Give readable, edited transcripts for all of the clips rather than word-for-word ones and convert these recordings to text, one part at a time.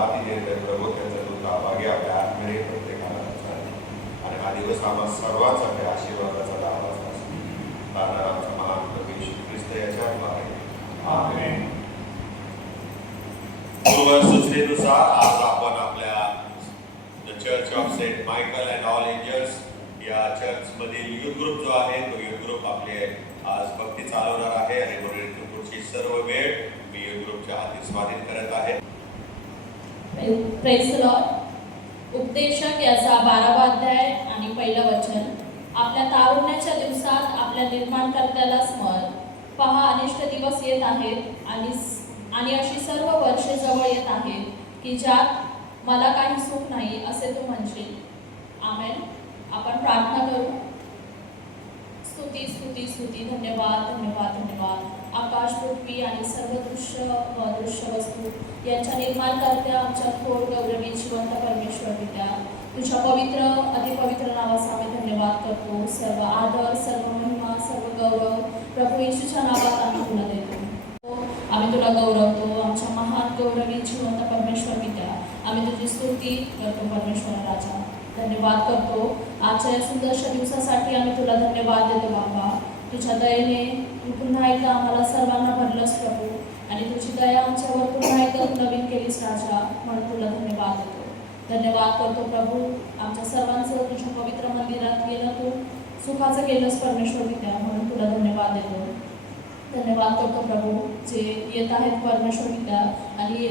हाती देत प्रभू त्यांचा तुमचा आभागी आपल्या आत्मेने प्रत्येकाला आणि हा दिवस आम्हा सर्वांसाठी आशीर्वादाचा लाभाचा असतो. कारण आमचा महान प्रभू येशू ख्रिस्त याच्याद्वारे आमेन. पूर्व सूचनेनुसार आज आपण आपल्या the Church of Saint Michael and All Angels या चर्चमधील युथ ग्रुप जो आहे तो युथ ग्रुप आपले आज भक्ती चालवणार आहे आणि म्हणून पुढची सर्व वेळ मी युथ ग्रुपच्या हाती स्वाधीन करत आहे. Praise the Lord. उपदेशक याचा 12वा अध्याय आणि पहिलं वचन. आपल्या तारुण्याच्या दिवसात आपल्या निर्माणकर्त्याला स्मर. पहा, अनिष्ट दिवस येत आहेत आणि अशी सर्व वर्षे जवळ येत आहेत की ज्यात मला काही सुख नाही असे तू म्हणशील. आमेन. आपण प्रार्थना करू. स्तुती स्तुती स्तुती. धन्यवाद धन्यवाद धन्यवाद. आकाश, पृथ्वी आणि सर्व दृश्य व अदृश्य वस्तू यांच्या निर्माणकर्त्या आमच्या थोर गौरवी जिवंत परमेश्वर पित्या, तुझ्या पवित्र अतिपवित्र नावाचा आम्ही धन्यवाद करतो. सर्व आदर, सर्व महिमा, सर्व गौरव प्रभू येशूच्या नावात आम्ही तुला देतो. आम्ही तुला गौरवतो. आमच्या महान गौरवी जिवंत परमेश्वर पित्या, आम्ही तुझी स्तुती करतो. परमेश्वर राजा, धन्यवाद करतो. आजच्या या सुंदरशा दिवसासाठी आम्ही तुला धन्यवाद देतो. बाबा, तुझ्या दयेने तू पुन्हा एकदा आम्हाला सर्वांना भरलंस प्रभू, आणि तुझी दया आमच्यावर पुन्हा एकदा नवीन केलीस राजा, म्हणून तुला धन्यवाद देतो. धन्यवाद करतो प्रभू. आमच्या सर्वांचं तुझ्या पवित्र मंदिरात येणं तू सुखाचं केलंस परमेश्वर पित्या, म्हणून तुला धन्यवाद देतो. धन्यवाद करतो प्रभू. जे येत आहेत परमेश्वर पित्या आणि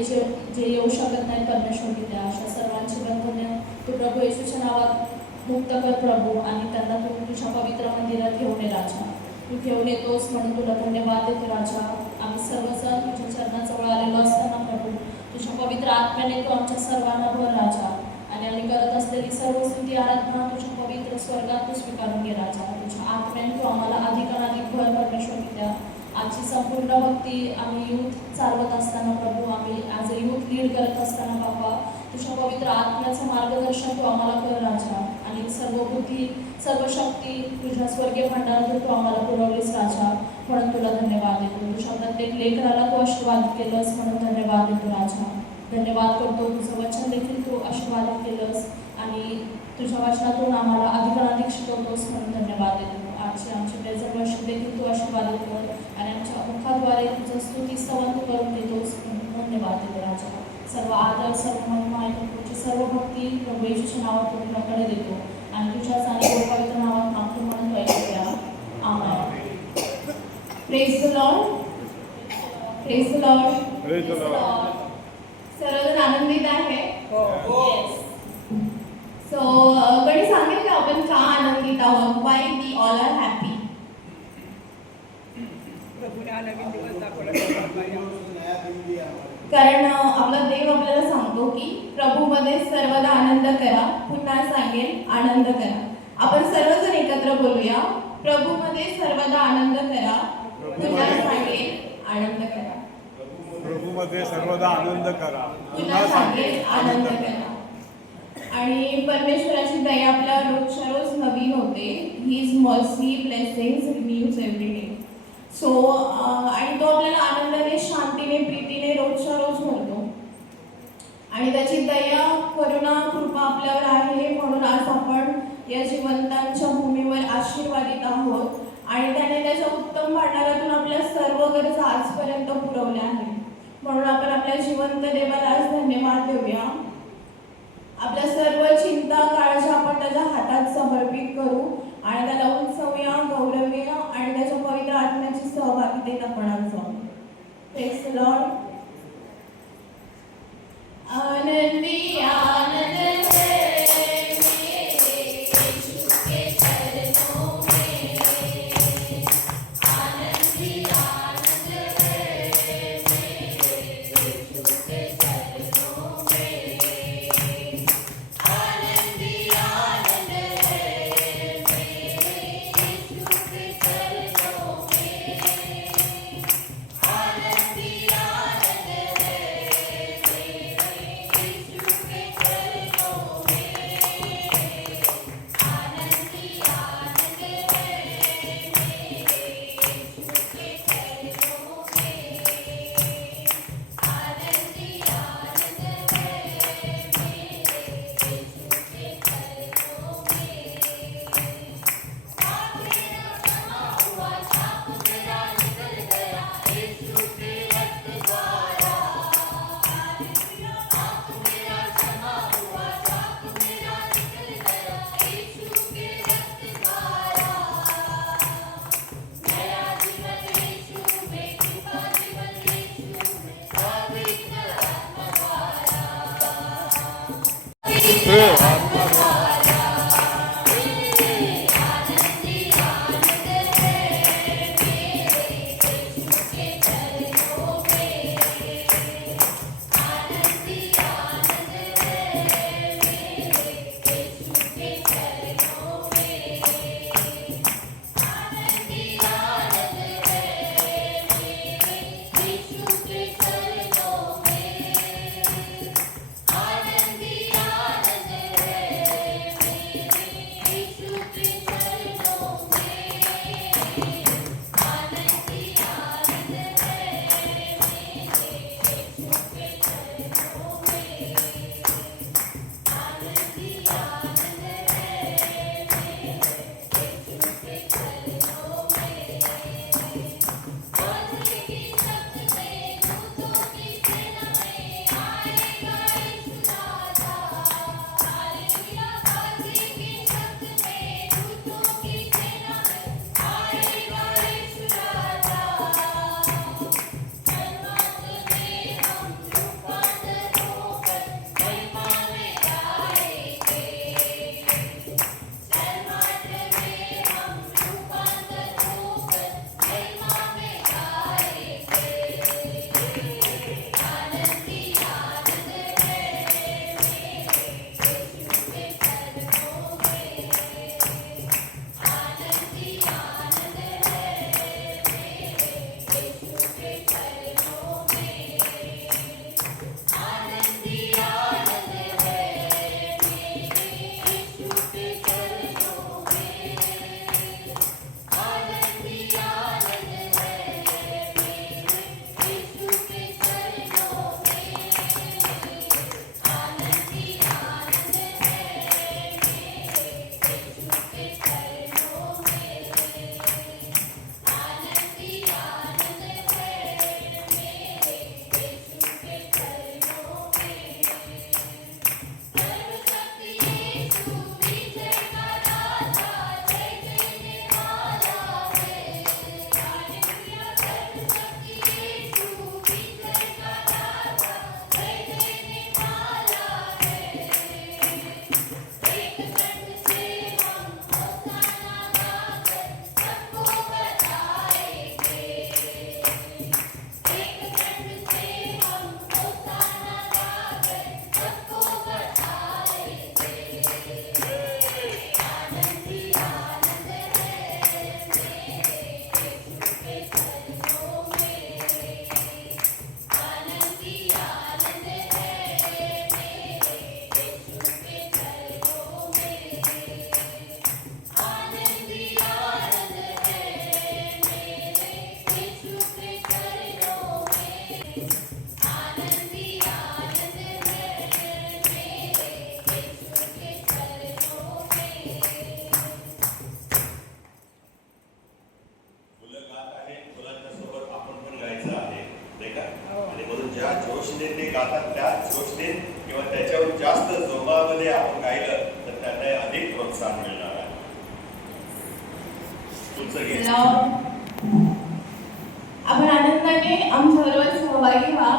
जे येऊ शकत नाहीत परमेश्वर पित्या, अशा सर्वांची बंधने तू प्रभू येशूच्या नावात मुक्त कर प्रभू, आणि त्यांना तू तुझ्या पवित्र मंदिरात घेऊन ये राजा. तू घेऊन येतोस म्हणून तुला धन्यवाद देतो राजा. आम्ही सर्वजण तुझ्या चरणाजवळ आलेलो असताना प्रभू, तुझ्या पवित्र आत्म्याने तू आमच्या सर्वांना भर राजा, आणि आम्ही करत असलेली सर्व स्तुती आराधना तुझ्या पवित्र स्वर्गात तू स्वीकारून घे राजा. तुझ्या आत्म्याने तू आम्हाला अधिकाधिक भर परमेश्वर पित्या. आजची संपूर्ण भक्ती आम्ही यूथ चालवत असताना प्रभू, आम्ही ॲज अ यूथ लीड करत असताना बाबा, तुझ्या पवित्र आत्म्याचं मार्गदर्शन तू आम्हाला कर राजा, आणि सर्व बुद्धी सर्व शक्ती तुझ्या स्वर्गीय भांडारातून तू आम्हाला पुरवलीस राजा, म्हणून तुला धन्यवाद देतो. तुझ्या प्रत्येक लेकराला तू आशीर्वाद केलंस म्हणून धन्यवाद देतो राजा. धन्यवाद करतो. तुझं वचन देखील तू आशीर्वादित केलंस आणि तुझ्या वचनातून आम्हाला अधिकाधिक शिकवतोस म्हणून धन्यवाद देतो. आजचे आमचे प्रेझेंट वर्षिप देखील तू आशीर्वादित कर आणि आमच्या मुखाद्वारे तुझं स्तुती स्तवन तू करून देतोस म्हणून धन्यवाद देतो राजा. सर्व आदर, सर्व महिमा आणि तुझी सर्व भक्ती प्रभू येशूच्या नावात तुझ्याकडे देतो आणि तुझ्याच आणि पवित्र नावात मागतो म्हणून ऐकूया. Amen. Praise the lord. Praise the lord. Praise the lord. सर्वजण आनंदित आहे? येस. सो कोणी सांगेल का आपण का आनंदित आहोत? Why we all are happy? कारण आपला देव आपल्याला सांगतो की प्रभूमध्ये सर्वदा आनंद करा. पुन्हा सांगेल, आनंद करा. आपण सर्वजण एकत्र बोलूया. प्रभूमध्ये सर्वदा आनंद करा. पुन्हा सांगेल, आनंद करा. प्रभूमध्ये सर्वदा आनंद करा. पुन्हा सांगेल, आनंद करा. आणि परमेश्वराची दया आपल्या रोजच्या रोज नवीन होते. His mercy blessings renews every day. So आणि तो आपल्याला आनंदाने, शांतीने, प्रीतीने रोजच्या रोज भरतो, आणि त्याची दया, करुणा, कृपा आपल्यावर आहे. म्हणून आज आपण या जिवंतांच्या भूमीवर आशीर्वादित आहोत, आणि त्याने त्याच्या उत्तम भांडारातून आपल्या सर्व गरजा आजपर्यंत पुरवल्या आहेत. म्हणून आपण आपल्या जिवंत देवाला आज धन्यवाद देऊया. आपल्या सर्व चिंता, काळजी आपण त्याच्या हातात समर्पित करू आणि त्याला उंचवूया, गौरवूया, आणि त्याच्या पवित्र आत्म्याची सहभागितेत आपण आज जाऊ. Praise the Lord. आनंदी आनंद आनंदी ज्या जोशने ते गातात त्याच जोशने किंवा त्याच्यावर जास्त जोमामध्ये आपण गायलं तर त्यांना अधिक प्रोत्साहन मिळणार आहे. तुमचं गीत आपण आनंदाने आमच्याबरोबर सहभागी व्हा.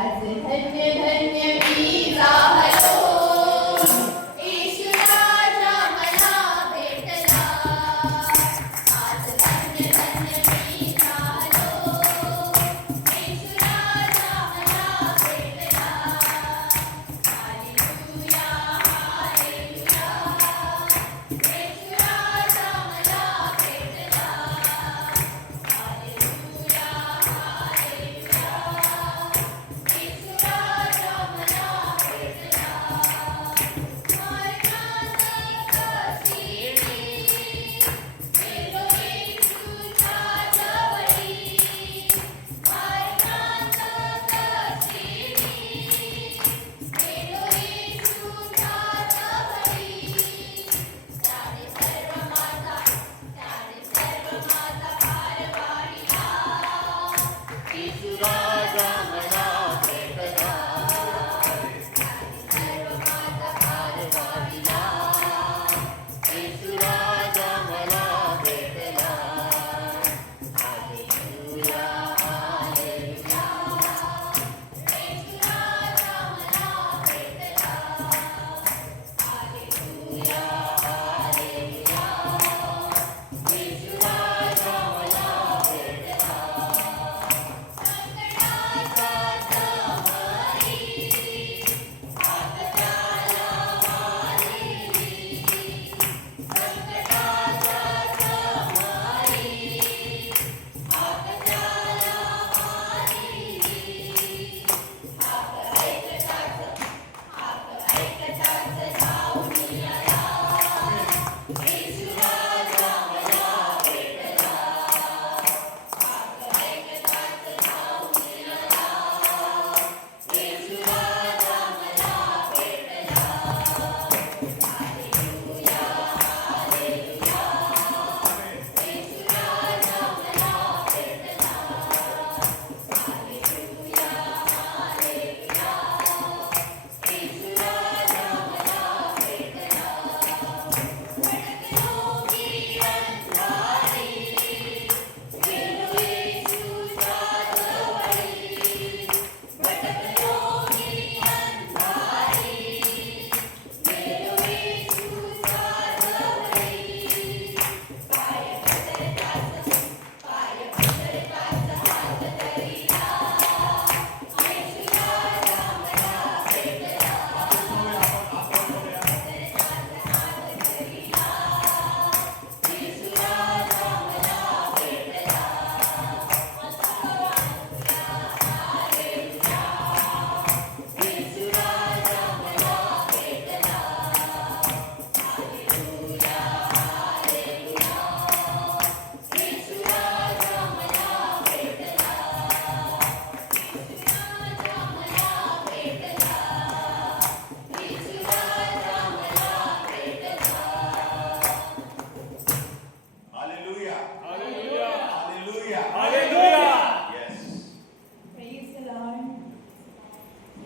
आज धन्य धन्य मी झालो, येशू राजा मला भेटला. आज धन्य धन्य मी झालो, येशू राजा मला भेटला. हालेलुया हालेलुया, येशू राजा मला भेटला. हालेलुया हालेलुया, येशू राजा मला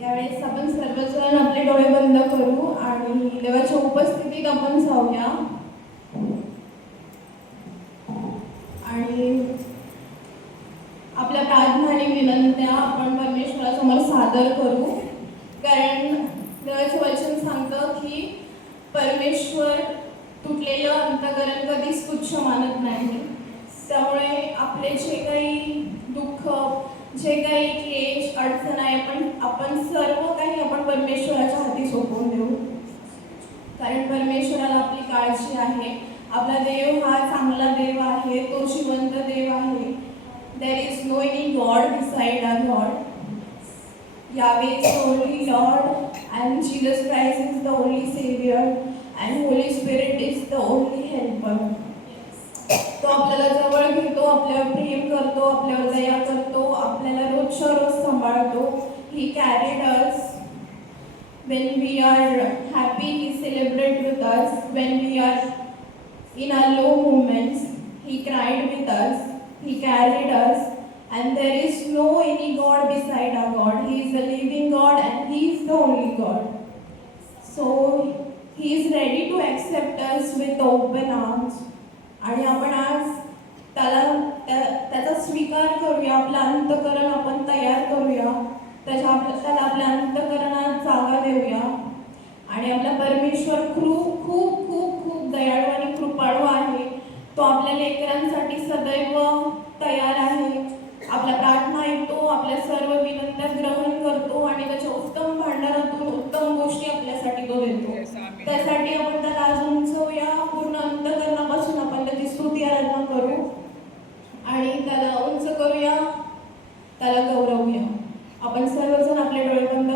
यावेळेस आपण सर्वजण आपले डोळे बंद करू आणि देवाच्या उपस्थितीत आपण जाऊया आणि आपल्या प्रार्थना आणि विनंत्या आपण परमेश्वरासमोर सादर करू. कारण देवाचे वचन सांगतं की परमेश्वर तुटलेलं अंतःकरण कधीच तुच्छ मानत नाही. त्यामुळे आपले जे काही दुःख, जे काही क्लेश, अडचण आहे आपण सर्व काही आपण परमेश्वराच्या हाती सोपवून देऊ. कारण परमेश्वराला आपली काळजी आहे. आपला देव हा चांगला देव आहे, तो जिवंत देव आहे. There is no any God beside our God. Yahweh is the only Lord and Jesus Christ is the only Savior and Holy Spirit is the only helper. तो आपल्याला जवळ घेतो, आपल्यावर प्रेम करतो, आपल्यावर दया करतो, आपल्याला रोजच्या रोज सांभाळतो. He carried us when we are happy, He celebrated with us. When we are in our low moments, He cried with us. He carried us, and there is no any God beside our God. He is the living God, and He is the only God. So He is ready to accept us with open arms. आणि आपण आज त्याचा स्वीकार करूया. आपलं अंतःकरण आपण तयार करूया. त्याला आपल्या अंतःकरणात जागा देऊया. आणि आपला परमेश्वर खूप खूप खूप खूप दयाळू आणि कृपाळू आहे. तो आपल्या लेकरांसाठी सदैव तयार आहे. आपल्या प्रार्थना ऐकतो, आपल्या सर्व विनंत्या ग्रहण करतो आणि त्याच्या उत्तम भांडारातून उत्तम गोष्टी आपल्यासाठी तो देतो. त्यासाठी आपण त्याला आज उंचवूया. पूर्ण अंतःकरणापासून आपण त्याची स्तुती आराधना करू आणि त्याला उंच करूया, त्याला गौरवूया. आपण सर्वजण आपले डोळे बंद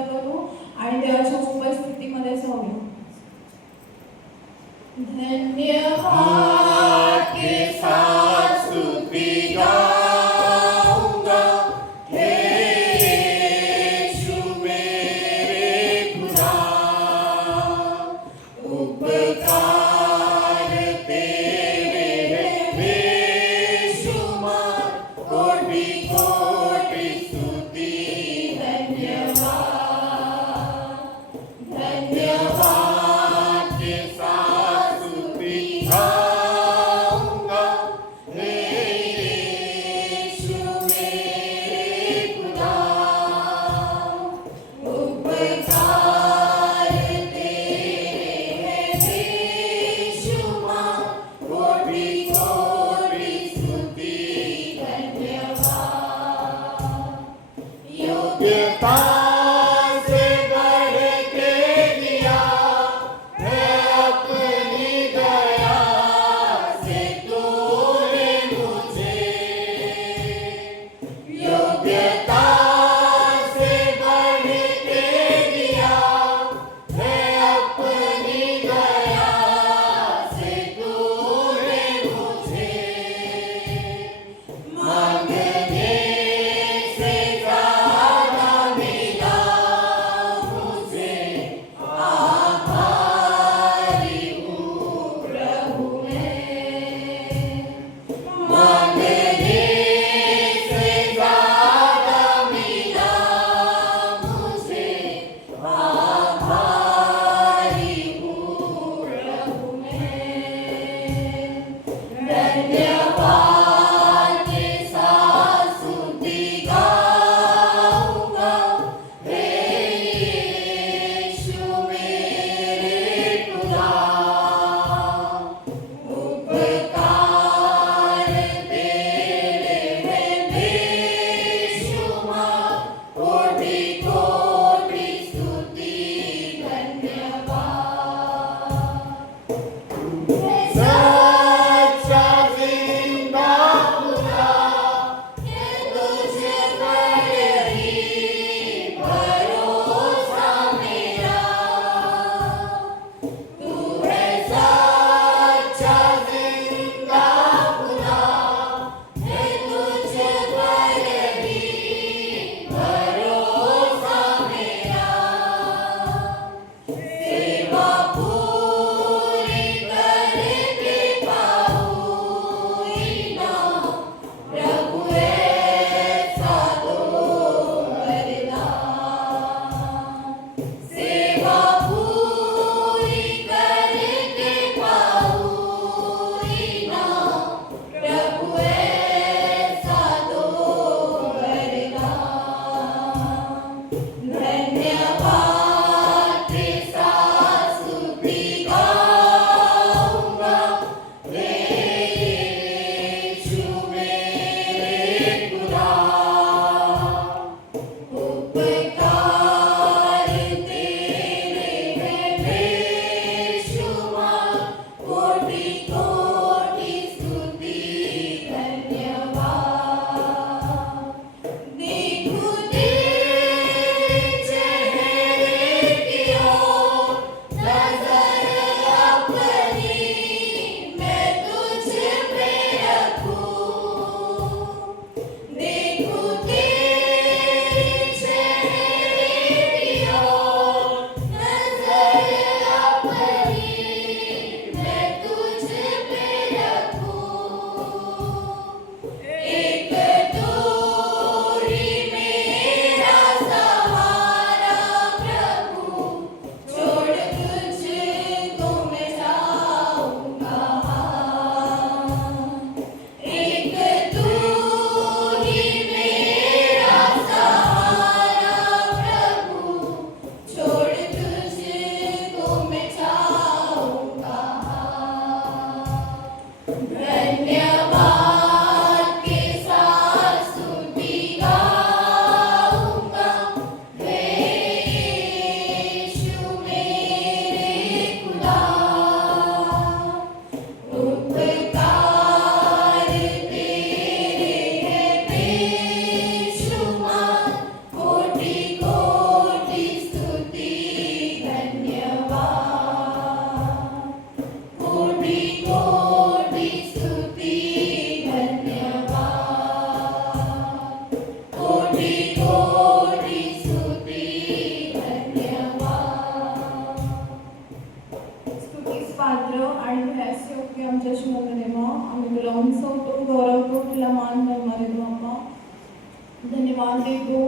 देतो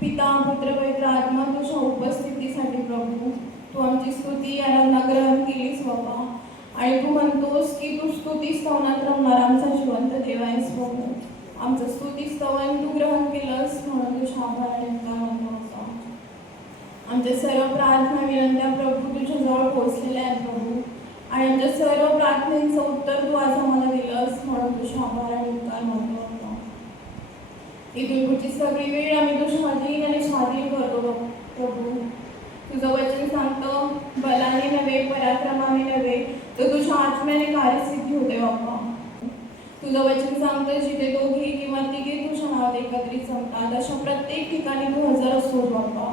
पिता पुत्र पवित्र आत्मा तुझ्या उपस्थितीसाठी प्रभू. तू आमची स्तुती आराधना ग्रहण केलीस बाबा आणि तू म्हणतोस की तू स्तुती स्तवनात रमणार आमचा जिवंत देव आहेस प्रभू. आमचं स्तुती स्तवन तू ग्रहण केलंस म्हणून तुझ्या आभार आणि उपकार मानतो बाबा. आमच्या सर्व प्रार्थना विनंत्या प्रभू तुझ्याजवळ पोहोचलेल्या आहेत प्रभू आणि आमच्या सर्व प्रार्थनेचं उत्तर तू आज आम्हाला दिलंस म्हणून तुझ्या आभार आणि उपकार मानतो बाबा. इथून पुढची सगळी वेळ आम्ही तुझ्या अधीन आणि स्वाधीन करतो प्रभू. तुझं वचन सांगतं बलाने नव्हे पराक्रमाने नव्हे तर तुझ्या आत्म्याने कार्यसिद्धी होते बाबा. तुझं वचन सांगतं जिथे दोघे किंवा तिघे तुझ्या नावात एकत्रित जमतात अशा प्रत्येक ठिकाणी तू हजर असतोस बाबा.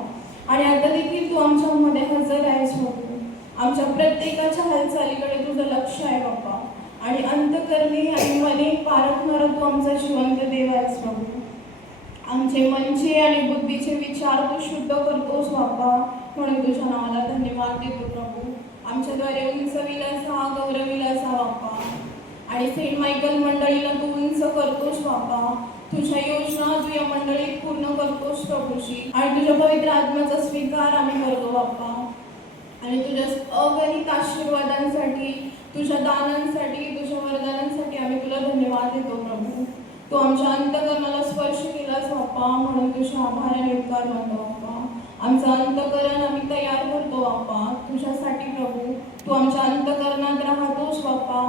आणि आता देखील तू आमच्यामध्ये हजर आहेस बाबा. आमच्या प्रत्येकाच्या हालचालीकडे तुझं लक्ष आहे बाबा आणि अंतकरणी आणि मने पारखणारा तू आमचा जिवंत देव आहेस बाबा. आमचे मनचे आणि बुद्धीचे विचार तू शुद्ध करतोस बाबा म्हणून तुझ्या नावाला धन्यवाद देतो प्रभू. आमच्याद्वारे उंचविलासा गौरविलासा बाबा आणि सेंट मायकल मंडळीला तू उंच करतोस बाबा. तुझ्या योजना तू या मंडळीत पूर्ण करतोस प्रभूशी आणि तुझ्या पवित्र आत्म्याचा स्वीकार आम्ही करतो बाबा. आणि तुझ्या अगणित आशीर्वादांसाठी तुझ्या दानांसाठी तुझ्या वरदानांसाठी आम्ही तुला धन्यवाद देतो प्रभू. तू आमच्या अंतकरणाला स्पर्श केलास बाप्पा म्हणून तुझ्या आभार आणि उपकार मानतो बाप्पा. आमचं अंतकरण आम्ही तयार करतो बाप्पा तुझ्यासाठी प्रभू. तू आमच्या अंतकरणात राहतोस बाप्पा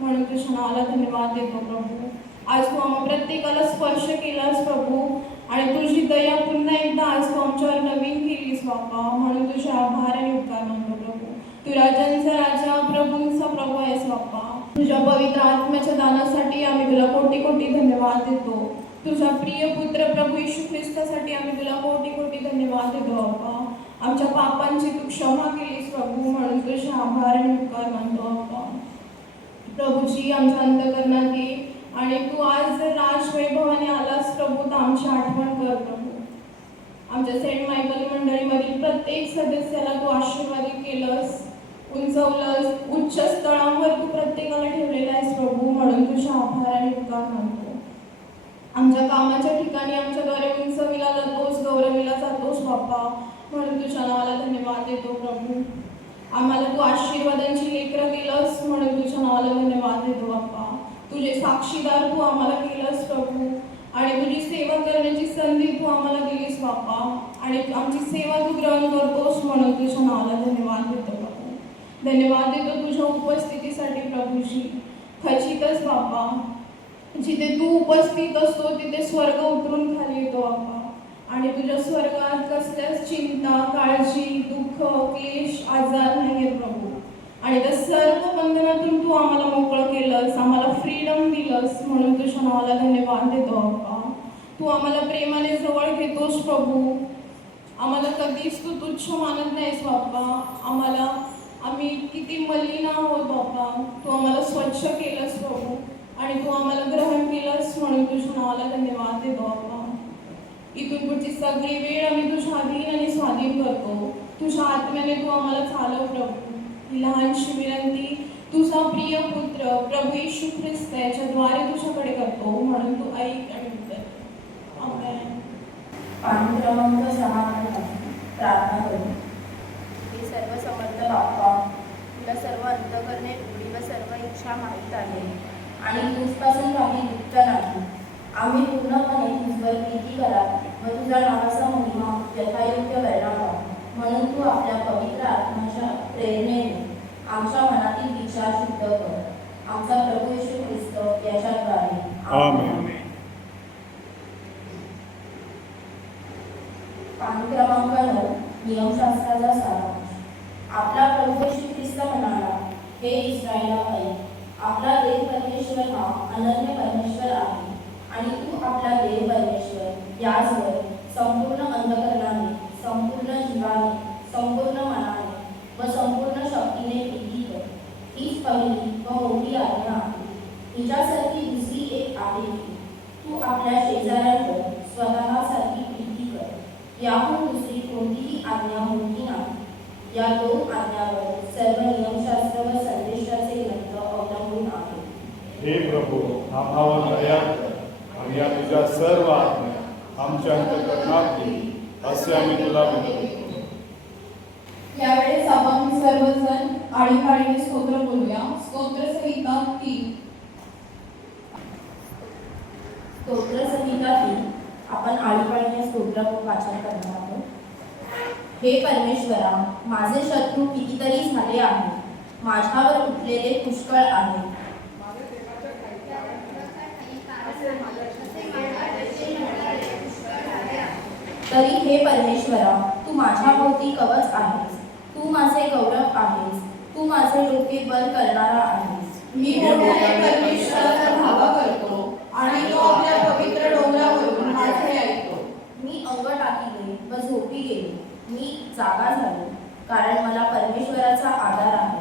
म्हणून तुझ्या नावाला धन्यवाद देतो प्रभू. आज तू आम्हा प्रत्येकाला स्पर्श केलास प्रभू आणि तुझी दया पुन्हा एकदा आज तू आमच्यावर नवीन केलीस बाप्पा म्हणून तुझ्या आभार आणि उपकार मानतो प्रभू. तू राजांचा राजा प्रभूंचा प्रभू आहेस बाप्पा. तुझ्या पवित्र आत्म्याच्या दानासाठी आम्ही तुला कोटी कोटी धन्यवाद देतो. तुझा प्रिय पुत्र प्रभू येशू ख्रिस्तासाठी आम्ही तुला कोटी कोटी धन्यवाद देतो बाप्पा. आमच्या पापांची तू क्षमा केलीस प्रभू म्हणून तुझे आभार आणि उपकार मानतो बाप्पा. प्रभूजी आमच्या अंतकरणात ये आणि तू आज जर राजवैभवाने आलास प्रभू तर आमची आठवण कर प्रभू. आमच्या सेंट मायकल मंडळीमधील प्रत्येक सदस्याला तू आशीर्वादित केलंस उंचवलंस उच्च स्थळांवर तू प्रत्येकाला ठेवलेला आहेस प्रभू म्हणून तुझ्या आभार आणि उपकार मानतो. आमच्या कामाच्या ठिकाणी आमच्याद्वारे उंचविला जातोस गौरविला जातोस बाप्पा म्हणून तुझ्या नावाला धन्यवाद देतो प्रभू. आम्हाला तू आशीर्वादांची लेकरं केलंस म्हणून तुझ्या नावाला धन्यवाद देतो बाप्पा. तुझे साक्षीदार तू आम्हाला केलंस प्रभू आणि तुझी सेवा करण्याची संधी तू आम्हाला दिलीस बाप्पा आणि आमची सेवा तू ग्रहण करतोस म्हणून तुझ्या नावाला धन्यवाद देतो बाप्पा. धन्यवाद देतो तुझ्या उपस्थितीसाठी प्रभूजी. खचितच बाप्पा जिथे तू उपस्थित असतो तिथे स्वर्ग उतरून खाली येतो बाप्पा आणि तुझ्या स्वर्गात कसल्याच चिंता काळजी दुःख क्लेश आजार नाही आहेत प्रभू. आणि त्या सर्व बंधनातून तू आम्हाला मोकळं केलंस आम्हाला फ्रीडम दिलंस म्हणून तुझ्या नावाला धन्यवाद देतो बाप्पा. तू आम्हाला प्रेमाने जवळ घेतोस प्रभू. आम्हाला कधीच तू तुच्छ मानत नाहीस बाप्पा. आम्ही किती मलिन आहोत बाप्पा तू आम्हाला स्वच्छ केलंस प्रभू आणि तू आम्हाला ग्रहण केलंस म्हणून तुझ्या नावाला धन्यवाद देतो बाप्पा. इथून पुढची सगळी वेळ आम्ही तुझ्या अधीन आणि स्वाधीन करतो. तुझ्या आत्म्याने तू आम्हाला चालव प्रभू. ही लहानशी विनंती तुझा प्रिय पुत्र प्रभू येशू ख्रिस्त याच्याद्वारे तुझ्याकडे करतो म्हणून तू ऐक आणि उत्तर. आमेन. पान क्रमांक 6 प्रार्थना करू. हे सर्व समर्थ बाप्पा तुला सर्व अंतकरणे रूढी व सर्व इच्छा माहीत आहे आणि तुझपासून काही गुप्त नाही. आम्ही पूर्णपणे तुझवर प्रीती करा व तुझ्या नावाचा महिमा यथायोग्य वर्णावा म्हणून तू आपल्या पवित्र आत्म्याच्या प्रेरणेने आमच्या मनातील विचार शुद्ध कर. आमचा प्रभू येशू ख्रिस्त याच्याद्वारे आमेन. पान क्रमांक 9 नियमशास्त्राचा सारांश. आपला प्रभू येशू ख्रिस्त म्हणाला, हे इस्रायला ऐक, आपला देव परमेश्वर हा अनन्य परमेश्वर आहे आणि तू आपला देव परमेश्वर याचवर संपूर्ण अंतकरणाने संपूर्ण जीवाने संपूर्ण मनाने व संपूर्ण शक्तीने प्रीती कर. हीच पहिली व मोठी आज्ञा आहे. हिच्यासारखी दुसरी एक आहे की तू आपल्या शेजाऱ्यांवर स्वतःसारखी प्रीती कर. याहून दुसरी कोणतीही आज्ञा मोठी नाही. या 2 आज्ञावर सर्व नियमशास्त्र व संदेशाचे ग्रंथ अवलंबून आहे. हे प्रभू आम्हावर दया कर आणि या तुझ्या सर्व आज्ञा आमच्या अंतःकरणात घे, असे आम्ही तुला विनवतो. यावेळेस आपण सर्वजण आळीपाळीने स्तोत्र बोलूया. स्तोत्रसंहिता 3. स्तोत्रसंहिता 3 आपण आळीपाळीने स्तोत्र वाचन करणार आहोत. हे परमेश्वरा, माझे शत्रू कितीतरी झाले आहेत, माझ्यावर उठलेले पुष्कळ आहेत. तरी हे परमेश्वरा, तू माझ्या भोवती कवच आहेस, तू माझे गौरव आहेस, तू माझे डोके बल करणारा आहेस. मी मोठ्याने परमेश्वराचा धावा करतो आणि तो आपल्या पवित्र डोंगरावरून माझे ऐकतो. मी अंग टाकिले व झोपी गेले, मी जागा झालो, कारण मला परमेश्वराचा आधार आहे.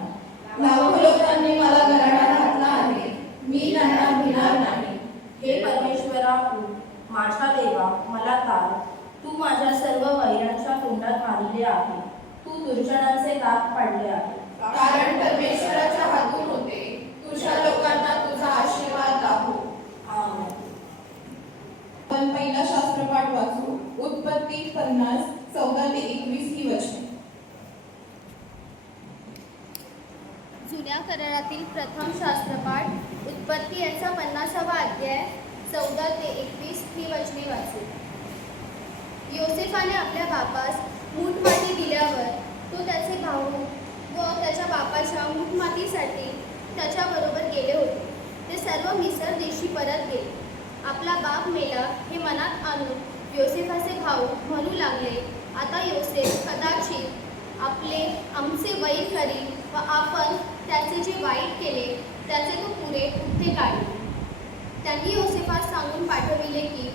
लाखो लोकांनी मला गराडात घातला आहे, मी त्यांना भिणार नाही. हे परमेश्वरा, तू माझ्या देवा मला तार. तू माझ्या सर्व वैरांच्या तोंडात मारले आहे, तू दुर्जनांचे दात पाडले आहे. कारण परमेश्वराच्या हातून होते, तुझ्या लोकांना तुझा आशीर्वाद लाभो. आमेन. आपण पहिला शास्त्रपाठ वाचू. उत्पत्ती 50 14 ते 21 ही वचने. जुन्या करारातील प्रथम शास्त्रपाठ उत्पत्ती याचा 50वा अध्याय 14 ते 21 ही वचने वाचू. योसेफाने आपल्या बापास मूठमाती दिल्यावर तो त्याचे भाऊ व त्याच्या बापाच्या मूठमातीसाठी त्याच्याबरोबर गेले होते. ते सर्व मिसर देशी परत गेले. आपला बाप मेला हे मनात आणून योसेफाचे भाऊ म्हणू लागले, आता योसेफ कदाचित आमचे वैर करील व आपण त्याचे जे वाईट केले त्याचे तो पुरे उत्ते काढले. त्यांनी योसेफास सांगून पाठविले की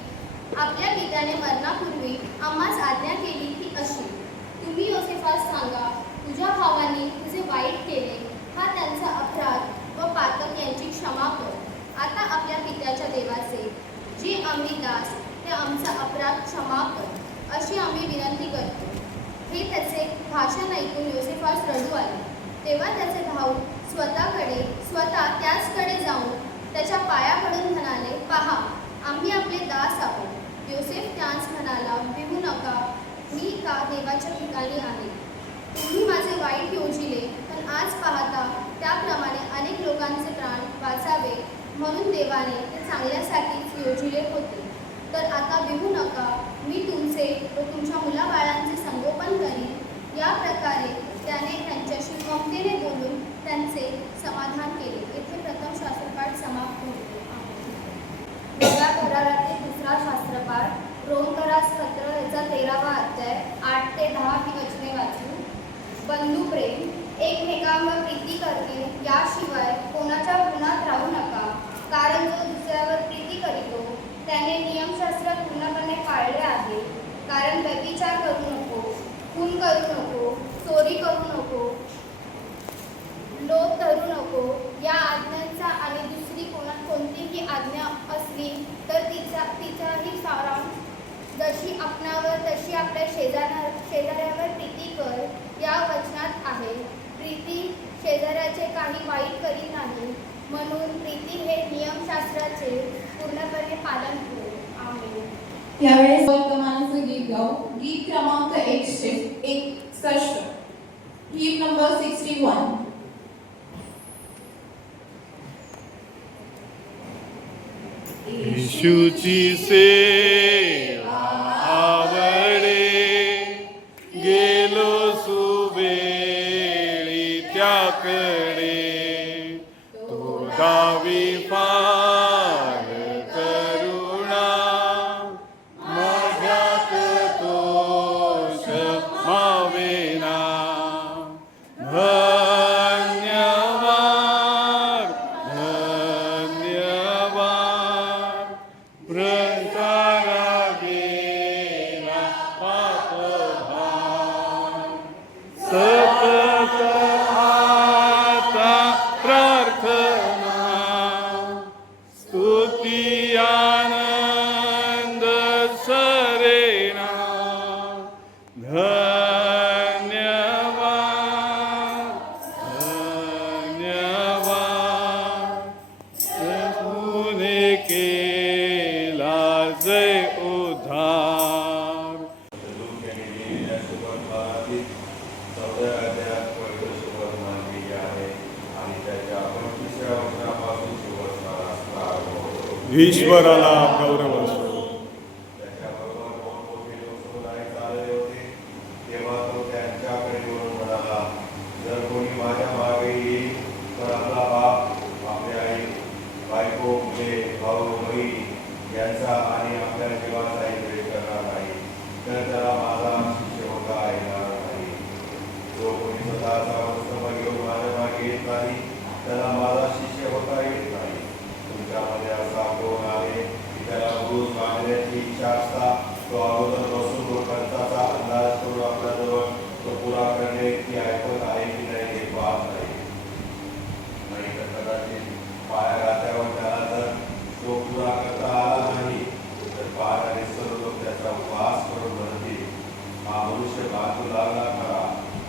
आपल्या पित्याने मरणापूर्वी आम्हास आज्ञा केली ती अशी, तुम्ही योसेफास सांगा, तुझ्या भावांनी तुझे वाईट केले हा त्यांचा अपराध व पातक यांची क्षमा कर. आता आपल्या पित्याच्या देवाचे जे आम्ही दास ते आमचा अपराध क्षमा कर, अशी आम्ही विनंती करतो. हे त्याचे भाषण ऐकून योसेफास रडू आले. तेव्हा त्याचे भाऊ स्वतः त्याचकडे जाऊन त्याच्या पाया पडून म्हणाले, पहा, आम्ही आपले दास आहोत. योसेफ त्यास म्हणाला, भिवू नका, मी का देवाच्या ठिकाणी आहे. तुम्ही माझे वाईट योजिले, पण आज पाहता त्याप्रमाणे अनेक लोकांचे प्राण वाचावे म्हणून देवाने ते चांगल्यासाठीच योजिले होते. तर आता भिवू नका, मी तुमचे व तुमच्या मुलाबाळांचे संगोपन करीन. या प्रकारे त्याने त्यांच्याशी ममतेने बोलून त्यांचे समाधान केले. येथे प्रथम शास्त्रपाठ समाप्त होतो. नव्या करारातील दुसरा शास्त्रपाठ रोमकरास पत्र याचा 13वा अध्याय 8 ते 10 ही वचने वाचू. बंधुप्रेम, एकमेकांवर प्रीती करणे याशिवाय कोणाच्या गुणात राहू नका, कारण जो दुसऱ्यावर प्रीती करीतो त्याने नियमशास्त्र पूर्णपणे पाळले आहे. कारण व्यभिचार करू नको, खून करू नको, चोरी करू नको, लोभ धरू नको या आज्ञांचा आणि दुसरी कोणतीही आज्ञा असली तर तिचाही सारांश जशी आपणावर तशी आपल्या शेजाऱ्यावर प्रीती कर या वचनात आहे. प्रीती शेजाऱ्याचे काही वाईट करीत नाही, म्हणून प्रीती हे नियमशास्त्राचे पूर्णपणे पालन करू. आमेन. यावेळेस वर्तमानाचं गीत गाऊ. गीत क्रमांक 61. गीत नंबर 61. येशूची सेवा आवडे, गेलो सुवेळी त्याकडे, तो गावी फार करुणा, माझ्यात तोष मावेना. धन्यवाद, धन्यवाद, प्रतारा गेला पापभार. सतत आता प्रार्थना, स्तुती आनंद सरेना. धन्यवाद, धन्यवाद, प्रभूने केला जय उद्धार. 14व्या अध्यायात पवित्र सुरुवात मानलेली आहे आणि त्याच्या 25व्या वचनापासून सुरुवात प्रारंभ ईश्वराला गौरव असो. त्याच्याबरोबर दोन मोठे लोक समुदाय चालले होते. तेव्हा तो त्यांच्याकडे येऊन म्हणाला, जर कोणी माझ्या मागे येईल तर आपला बाप, आपली आई, बायको, मुले, भाऊ, बहीण यांचा आणि आपल्या जीवाचाही द्वेष करणार नाही, तर त्याला माझा शिष्य होता येणार नाही. जो कोणी स्वतःचा वस्त्र घेऊन माझ्या मागे येत नाही, त्याला माझा शिष्य होता येत नाही. तुमच्यामध्ये असा कोण आहे की त्याला रोज मागण्याची इच्छा असता तो अगोदर बसून तो खर्चाचा अंदाज करून आपल्याजवळ तो पुरा करणे की ऐकत आहे की नाही हे पाहत नाही तर कदाचित पाया घात्यावर त्याला जर तो पुरा करता आला नाही तर पाहणारे सर्व लोक त्याचा उपवास करून म्हणतील, हा मनुष्य बाजू लागला खरा,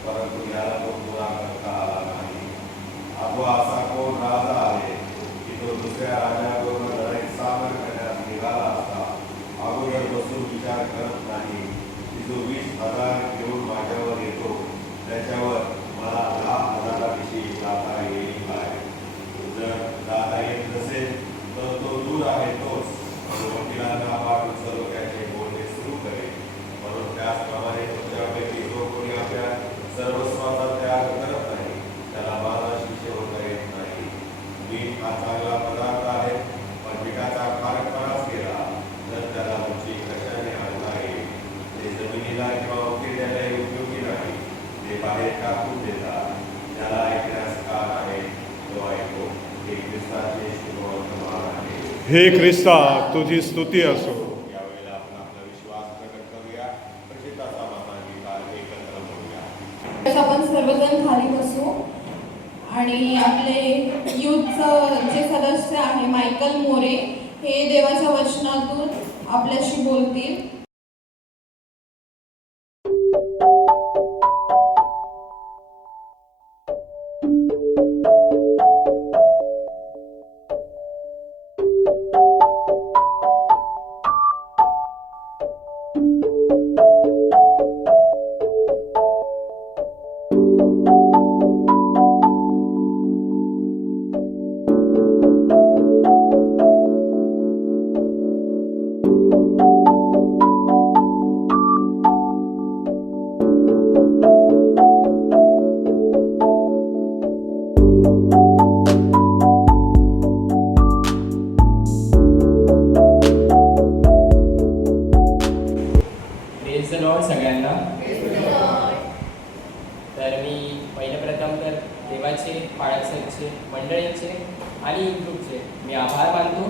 परंतु याला तो पुरा करता आला नाही. अथवा असा कोण राजा आहे की तो दुसऱ्या राजाबरोबर लढाईत सामना करण्यास निघाला असता अगोदर बसून विचार करत नाही की जो 20,000 घेऊन माझ्यावर येतो त्याच्यावर मला 10,000विषयी जाता येईल काय? जर जाता येत नसेल तर तो दूर आहे तोच वकिलांना पाठवून सर्व त्याचे बोलणे सुरू करेल. म्हणून त्याचप्रमाणे तुमच्यापैकी जो कोणी आपल्या सर्वस्वाचा त्याग करत नाही त्याला माझा शिष्य होता येत नाही. मीठ हा चांगला पदार्थ आहे, पण मिठाचा खारटपणाच केला तर त्याला रुची कशाने आणता येईल? ते जमिनीला किंवा उकिरड्यालाही उपयोगी नाही, ते बाहेर टाकून देतात. त्याला ऐकण्यास कान आहे तो ऐको. हे ख्रिस्ताचे शुभवर्तमान आहे. हे ख्रिस्ता, तुझी स्तुती असो. यावेळेला आपण आपला विश्वास प्रकट करूया. प्रचिताचा महागीत एकत्र म्हणूया. आपण सर्वजण खाली बसू आणि आपले युथचं जे सदस्य आहे मायकल मोरे हे देवाच्या वचनातून आपल्याशी बोलतील. प्रेज द लॉर्ड सगळ्यांना. तर मी प्रथम तर देवाचे, पाळासरचे, मंडळींचे आणि ग्रुपचे मी आभार मानतो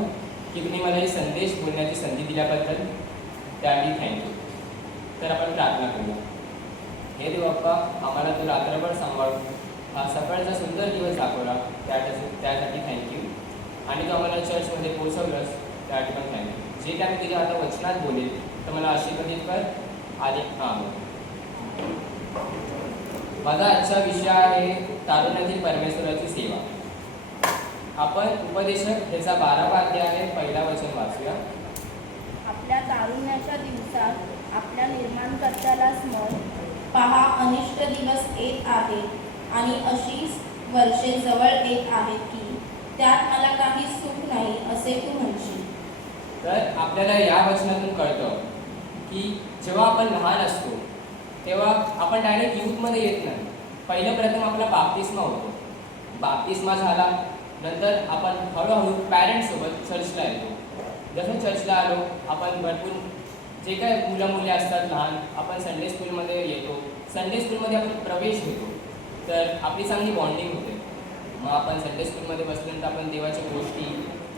की तुम्ही मला हे संदेश बोलण्याची संधी दिल्याबद्दल. त्यासाठी थँक्यू. तर आपण प्रार्थना करूया. हे देव बाप्पा, आम्हाला तू रात्रभर सांभाळून हा सकाळचा सुंदर दिवस दाखवला त्यासाठी थँक्यू. आणि तू आम्हाला चर्चमध्ये पोहोचवलंस त्यासाठी पण थँक्यू. जे काय मी तुझ्या आता वचनात बोलेल तर मला आशीर्वादित कर. आणि माझा आजचा विषय आहे तारुण्यातील परमेश्वराची सेवा. आपण उपदेशक ह्याचा 12वा अध्याय आहे, पहिला वचन वाचूया. आपल्या तारुण्याच्या दिवसात आपल्या निर्माणकर्त्याला स्मर. पहा, अनिष्ट दिवस येत आहेत आणि अशी वर्षे जवळ येत आहेत की त्यात मला काही सुख नाही असे तू म्हणशील. तर आपल्याला या वचनातून कळतं की जेव्हा आपण लहान असतो तेव्हा आपण डायरेक्ट यूथमध्ये येत नाही. प्रथम आपला बाप्तिस्मा होतो. बाप्तिस्मा झाला नंतर आपण हळूहळू पॅरेंट्ससोबत चर्चला येतो. जसं चर्चला आलो आपण भरपूर जे काय मुलं मुली असतात लहान, आपण संडे स्कूलमध्ये येतो. संडे स्कूलमध्ये आपण प्रवेश घेतो तर आपली चांगली बॉन्डिंग होते. मग आपण संडे स्कूलमध्ये बसल्यानंतर आपण देवाच्या गोष्टी,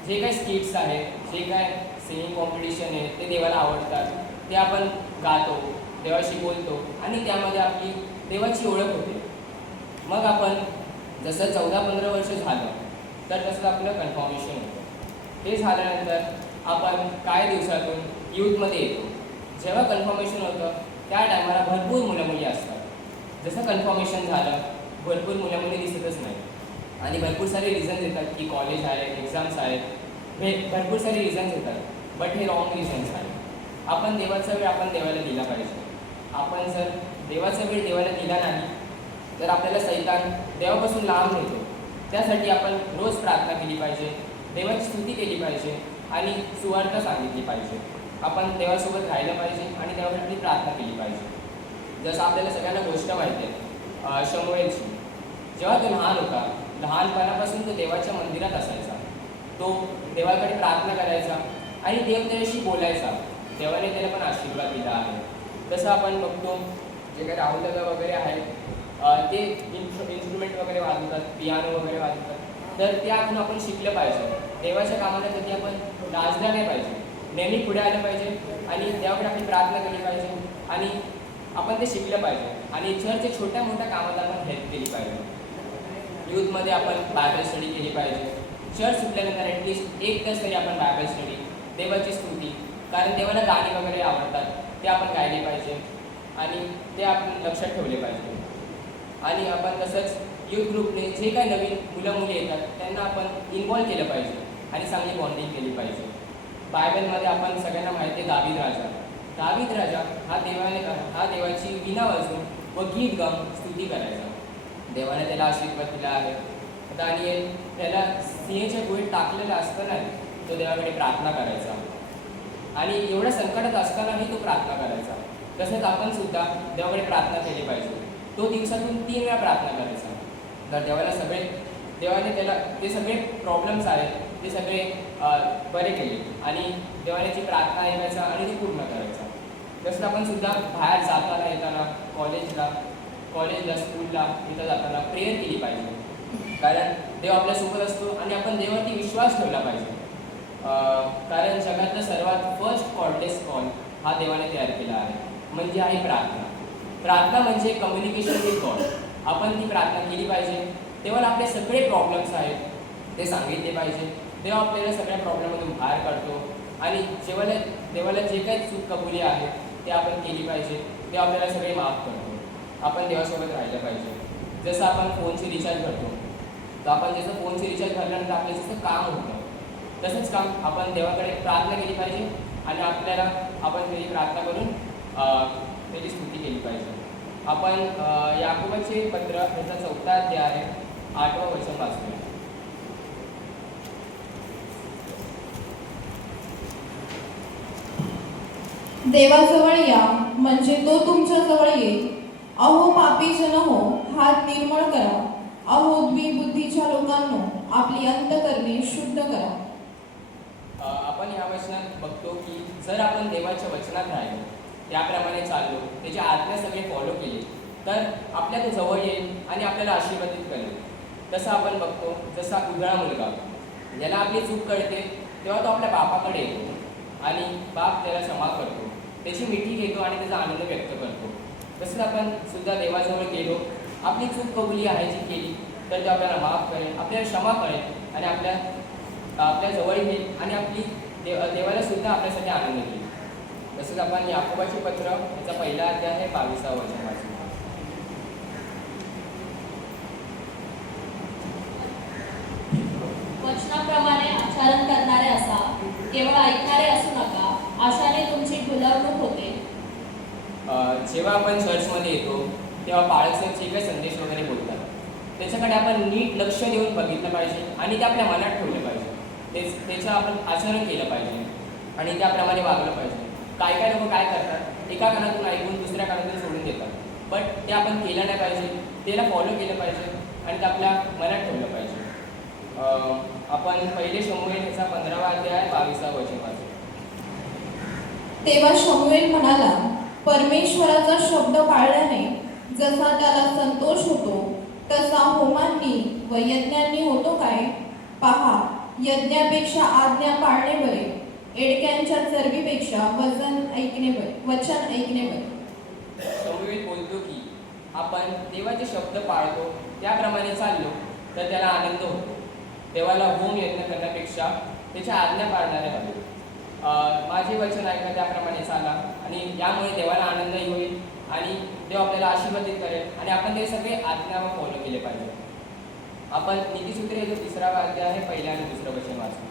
जे काही स्किट्स आहेत, जे काय सिंगिंग कॉम्पिटिशन आहे ते देवाला आवडतात, ते आपण गातो, देवाशी बोलतो आणि त्यामध्ये आपली देवाची ओळख होते. मग आपण जसं 14-15 वर्ष झालं तर तसं आपलं कन्फर्मेशन होतं. ते झाल्यानंतर आपण काही दिवसातून यूथमध्ये येतो. जेव्हा कन्फर्मेशन होतं त्या टायमाला भरपूर मुलं मुली असतात. जसं कन्फर्मेशन झालं भरपूर मुलं मुली दिसतच नाही आणि भरपूर सारे रिझन्स येतात की कॉलेज आहे, एक्झाम्स आहेत, हे भरपूर सारे रिझन्स येतात. बट हे रॉंग रिझन्स आहेत. आपण देवाचा वेळ आपण देवाला दिला पाहिजे. आपण जर देवाचा वेळ देवाला दिला नाही तर आपल्याला सैतान देवापासून लांब नेतो. त्यासाठी आपण रोज प्रार्थना केली पाहिजे, देवाची स्तुती केली पाहिजे आणि सुवार्थ सांगितली पाहिजे. आपण देवासोबत राहिलं पाहिजे आणि देवासाठी प्रार्थना केली पाहिजे. जसं आपल्याला सगळ्यांना गोष्ट माहिती आहे शमूएलची. जेव्हा तो लहान होता, लहानपणापासून तो देवाच्या मंदिरात असायचा. तो देवाकडे प्रार्थना करायचा आणि देव त्याच्याशी बोलायचा. देवाने त्याला पण आशीर्वाद दिला आहे. तसं आपण बघतो जे काही राहुल दादा वगैरे आहेत ते इन्स्ट्रुमेंट वगैरे वाजवतात, पियानो वगैरे वाजवतात. तर त्यातून आपण शिकलं पाहिजे. देवाच्या कामाला कधी आपण लाजलं नाही पाहिजे, नेहमी पुढे आलं पाहिजे आणि देवाकडे आपली प्रार्थना केली पाहिजे आणि आपण ते शिकलं पाहिजे. आणि चर्चच्या छोट्या मोठ्या कामाला आपण हेल्प केली पाहिजे. यूथमध्ये आपण बायबल स्टडी केली पाहिजे. चर्च सुटल्यानंतर ॲटलिस्ट 1 तास तरी आपण बायबल स्टडी, देवाची स्तुती, कारण देवाला गाणी वगैरे आवडतात ते आपण गायले पाहिजे आणि ते आपण लक्षात ठेवले पाहिजे. आणि आपण तसंच यूथ ग्रुपने जे काही नवीन मुलं मुली येतात त्यांना आपण इन्व्हॉल्व केलं पाहिजे आणि चांगली बॉन्डिंग केली पाहिजे. बायबलमध्ये आपण सगळ्यांना माहिती आहे दावीद राजा हा देवाची वीणा वाजवून व गीत गाऊन स्तुती करायचा. देवाने त्याला आशीर्वाद दिला आहे. दानिएल त्याला सिंहाच्या गुहेत टाकलेलं असतानाही तो देवाकडे प्रार्थना करायचा आणि एवढ्या संकटात असतानाही तो प्रार्थना करायचा. तसंच आपण सुद्धा देवाकडे प्रार्थना केली पाहिजे. तो दिवसातून 3 वेळा प्रार्थना करायचा. तर देवाने त्याला ते सगळे प्रॉब्लेम्स आहेत ते सगळे बरे केले आणि देवाने जी प्रार्थना ऐकायचा आणि ती पूर्ण करायचा. तसं आपण सुद्धा बाहेर जाताना येताना कॉलेजला स्कूलला इथं जाताना प्रेयर केली पाहिजे. कारण देव आपल्यासोबत असतो आणि आपण देवावरती विश्वास ठेवला पाहिजे. कारण जगातलं सर्वात फर्स्ट कॉर्डलेस कॉल हा देवाने तयार केला आहे, म्हणजे आहे प्रार्थना. प्रार्थना म्हणजे कम्युनिकेशन विथ गॉड. आपण ती प्रार्थना केली पाहिजे. तेव्हा आपले सगळे प्रॉब्लेम्स आहेत ते सांगितले पाहिजे. तेव्हा आपल्याला सगळ्या प्रॉब्लेममधून बाहेर काढतो आणि देवाला जे काही चूक कबुली आहे ते आपण केली पाहिजे. ते आपल्याला सगळे माफ करतो. आपण देवासोबत राहिलं पाहिजे. जसं आपण फोनची रिचार्ज करतो, तर आपण जसं फोनची रिचार्ज भरल्यानंतर आपलं जसं काम होतं तसंच काम आपण देवाकडे प्रार्थना केली पाहिजे आणि आपण त्याची प्रार्थना करून त्याची स्तुती केली पाहिजे. आपण याकोबाचे पत्र ह्याचा 4था अध्याय आहे, 8वं वचन वाचतो. देवाजवळ या म्हणजे तो तुमच्या जवळ येईल. अहो पापी जन हो, हात निर्मळ करा. अहो द्विबुद्धीच्या लोकांनो, आपली अंतःकरणे शुद्ध करा. आपण या वचनात बघतो की जर आपण देवाच्या वचनात राहिलो, त्याप्रमाणे चाललो, त्याची आज्ञा सगळे फॉलो केली तर आपल्या तो जवळ येईल आणि आपल्याला आशीर्वादित करेल. तसं आपण बघतो जसा उजळा मुलगा, ज्याला आपली चूक कळते तेव्हा तो आपल्या बापाकडे येतो आणि बाप त्याला क्षमा करतो, त्याची मिठी घेतो आणि त्याचा आनंद व्यक्त करतो. तसंच आपण सुद्धा देवाजवळ गेलो, आपली चूक कबुली आहे जी केली तर ते आपल्याला माफ करेल, आपल्याला क्षमा करेल आणि आपल्या जवळ येईल आणि देवाला सुद्धा आपल्यासाठी आनंद देईल. तसंच आपण याकोबाचे पत्र याचा 1ला अध्याय आहे 22वं वचन वाचू. वचनाप्रमाणे आचरण करणारे असा, केवळ ऐकणारे असू नका, आशाने तुमची फुलवणूक होते. जेव्हा आपण चर्चमध्ये येतो तेव्हा पाळक साहेब जे काही संदेश वगैरे बोलतात त्याच्याकडे आपण नीट लक्ष देऊन बघितलं पाहिजे आणि ते आपल्या मनात ठेवलं पाहिजे. त्याचं आपण आचरण केलं पाहिजे आणि त्याप्रमाणे वागलं पाहिजे. काय लोक काय करतात, एका कानातून ऐकून दुसऱ्या कानातून सोडून देतात, बट ते आपण केलं नाही पाहिजे. त्याला फॉलो केलं पाहिजे आणि ते आपल्या मनात ठेवलं पाहिजे. आपण 1 शमूएल याचा 15वा अध्याय 22वं वचन वाचू. तेव्हा शमूएल म्हणाला, परमेश्वराचा शब्द पाळल्याने जसा त्याला संतोष होतो तसा होमांनी व यज्ञांनी होतो काय? पहा, यज्ञापेक्षा आज्ञा पाळणे बरे, एडक्यांच्या चरबीपेक्षा वचन ऐकणे बरे. शमूएल बोलतो की आपण देवाचे शब्द पाळतो, त्याप्रमाणे चाललो तर त्याला आनंद होतो. देवाला होम यज्ञ करण्यापेक्षा त्याच्या आज्ञा पाळणारे हवे. माझे वचन ऐका, त्याप्रमाणे चाला आणि यामुळे देवाला आनंदही होईल आणि देव आपल्याला आशीर्वादित करेल आणि आपण ते सगळे आज्ञा फॉलो केले पाहिजे. आपण नीतिसूत्रे जो 3रा अध्याय आहे 1 आणि 2 वचन वाचू.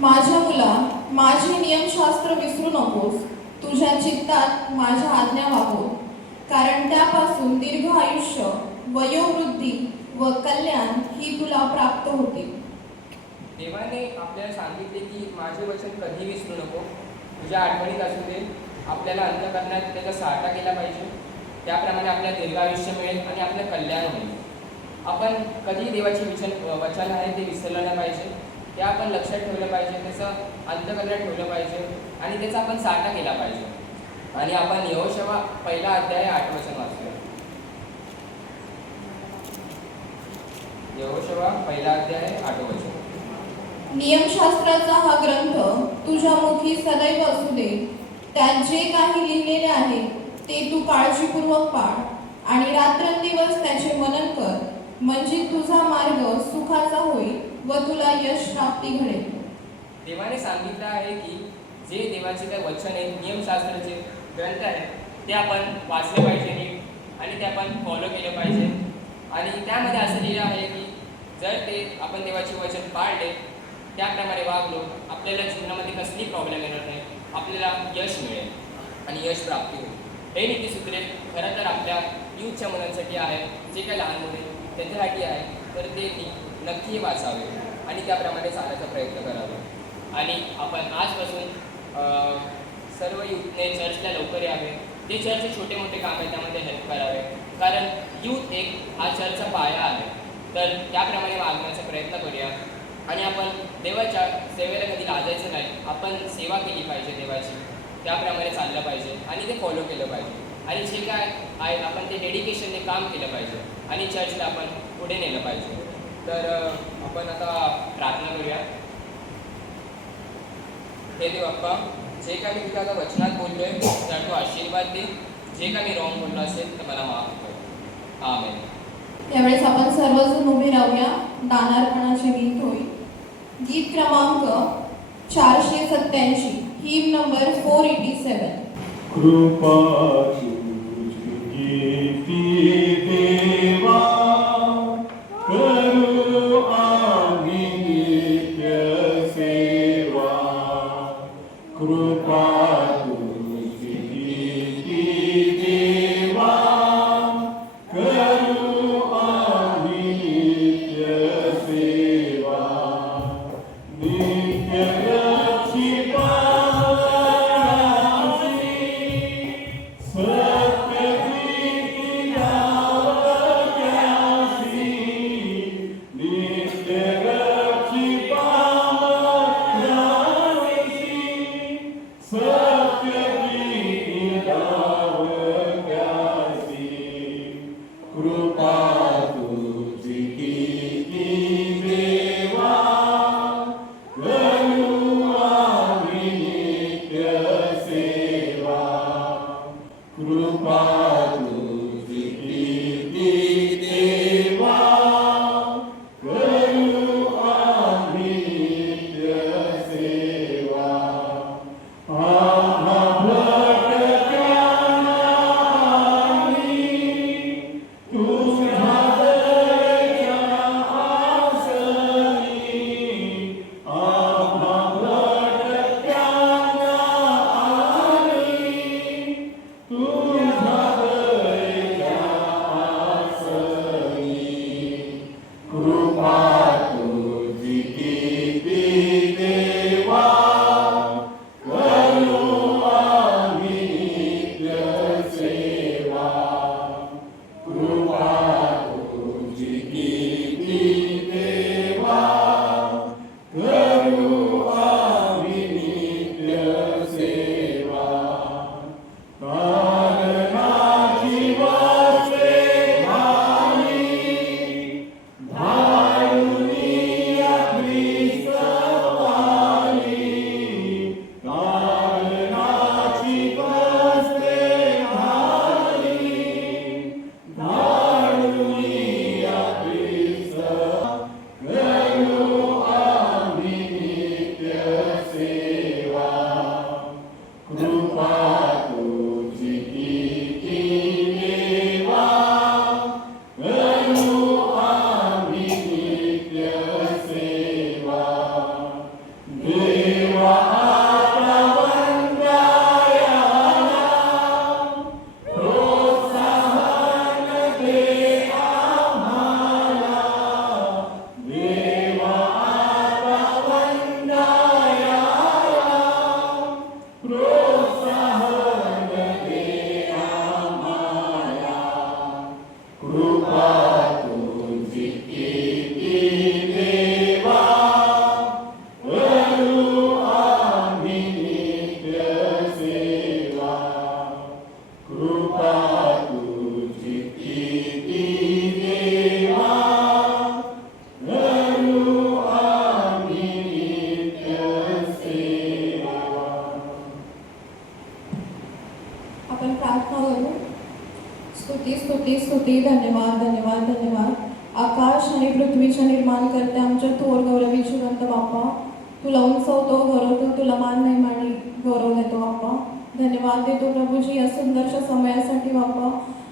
माझ्या मुला, माझे नियमशास्त्र विसरू नकोस. तुझ्या चित्तात माझ्या आज्ञा वापव. कारण त्यापासून दीर्घ आयुष्य, वयोवृद्धी व कल्याण ही तुला प्राप्त होतील. देवाने आपल्याला सांगितले की माझे वचन कधी विसरू नको. तुझ्या आठवणीत असू दे. आपल्याला अंतःकरणात त्याचा साठा केला पाहिजे. त्याप्रमाणे आपल्याला दीर्घ आयुष्य मिळेल आणि आपलं कल्याण होईल. आपण कधी देवाची वचन आहे ते विसरलं नाही पाहिजे. ते आपण लक्षात ठेवलं पाहिजे, त्याचं अंतःकरणात ठेवलं पाहिजे आणि त्याचा आपण साठा केला पाहिजे. आणि आपण यहोशुआ 1 अध्याय 8 वचन वाचूया. यहोशुआ 1 अध्याय 8 वचन. नियमशास्त्राचा हा ग्रंथ तुझ्या मुखी सदैव असू दे. त्यात जे काही लिहिलेले आहे ते तू काळजीपूर्वक पाळ आणि रात्रंदिवस त्याचे मनन कर, म्हणजे तुझा मार्ग सुखाचा होईल व तुला यश प्राप्ती घडेल. देवाने सांगितलं आहे की जे देवाचे काही वचन आहेत, नियमशास्त्राचे ग्रंथ आहेत, ते आपण वाचले पाहिजे नीट आणि ते आपण फॉलो केलं पाहिजे. आणि त्यामध्ये असं लिहिलं आहे की जर ते आपण देवाचे वचन पाळले, त्याप्रमाणे वागलो, आपल्याला जीवनामध्ये कसली प्रॉब्लेम येणार नाही, आपल्याला यश मिळेल आणि यश प्राप्ती होईल. हे नीतिसूत्रे खरं तर आपल्या यूथच्या मुलांसाठी आहे, जे काही लहान मुले त्यांच्यासाठी आहे, तर ते नक्की वाचावे आणि त्याप्रमाणे चालायचा प्रयत्न करावा. आणि आपण आजपासून सर्व यूथने चर्चला लवकर यावे. जे चर्चचे छोटे मोठे काम आहे त्यामध्ये हेल्प करावे, कारण यूथ एक हा चर्चचा पाया आहे. तर त्याप्रमाणे वागण्याचा प्रयत्न करूया आणि आपण देवाच्या सेवेला कधी लाजायचं नाही. आपण सेवा केली पाहिजे देवाची, त्याप्रमाणे चाललं पाहिजे आणि ते फॉलो केलं पाहिजे. आणि जे काय आहे आपण ते डेडिकेशनने काम केलं पाहिजे आणि चर्चला आपण पुढे नेलं पाहिजे. तर आपण आता प्रार्थना करूया. हे देव बाप्पा, जे काही मी तुझ्या आता वचनात बोललो आहे तर तू आशीर्वाद दे. जे काही मी रॉंग बोललो असेल तर मला माफ कर. आमेन. त्यावेळेस आपण सर्वजण उभे राहूया. दानार्पणाचे गीत होईल. गीत क्रमांक 487, हिम नंबर 487. कृपा तुझी देवा, करू आम्ही नित्य सेवा. कृपा तुझी देवा, करू आम्ही नित्य सेवा. नित्य रक्षिता कृपा तुझी देवा, करू आम्ही नित्य सेवा. कृपा तुझी देवा, करू आम्ही नित्य सेवा. तुझ्या कृपा तुझी कीर्ती देवा, करू आम्ही नित्य सेवा. आपण प्रार्थना करू. स्तुती स्तुती स्तुती, धन्यवाद धन्यवाद धन्यवाद. आकाश आणि पृथ्वीचे निर्माण करते आमच्या थोर गौरवी जिवंत बाप्पा, तुला उंचवतो, गौरवतो, तुला मान नाही आणि गौरव देतो बाप्पा. धन्यवाद देतो प्रभूजी या सुंदरशा समयासाठी बाप्पा.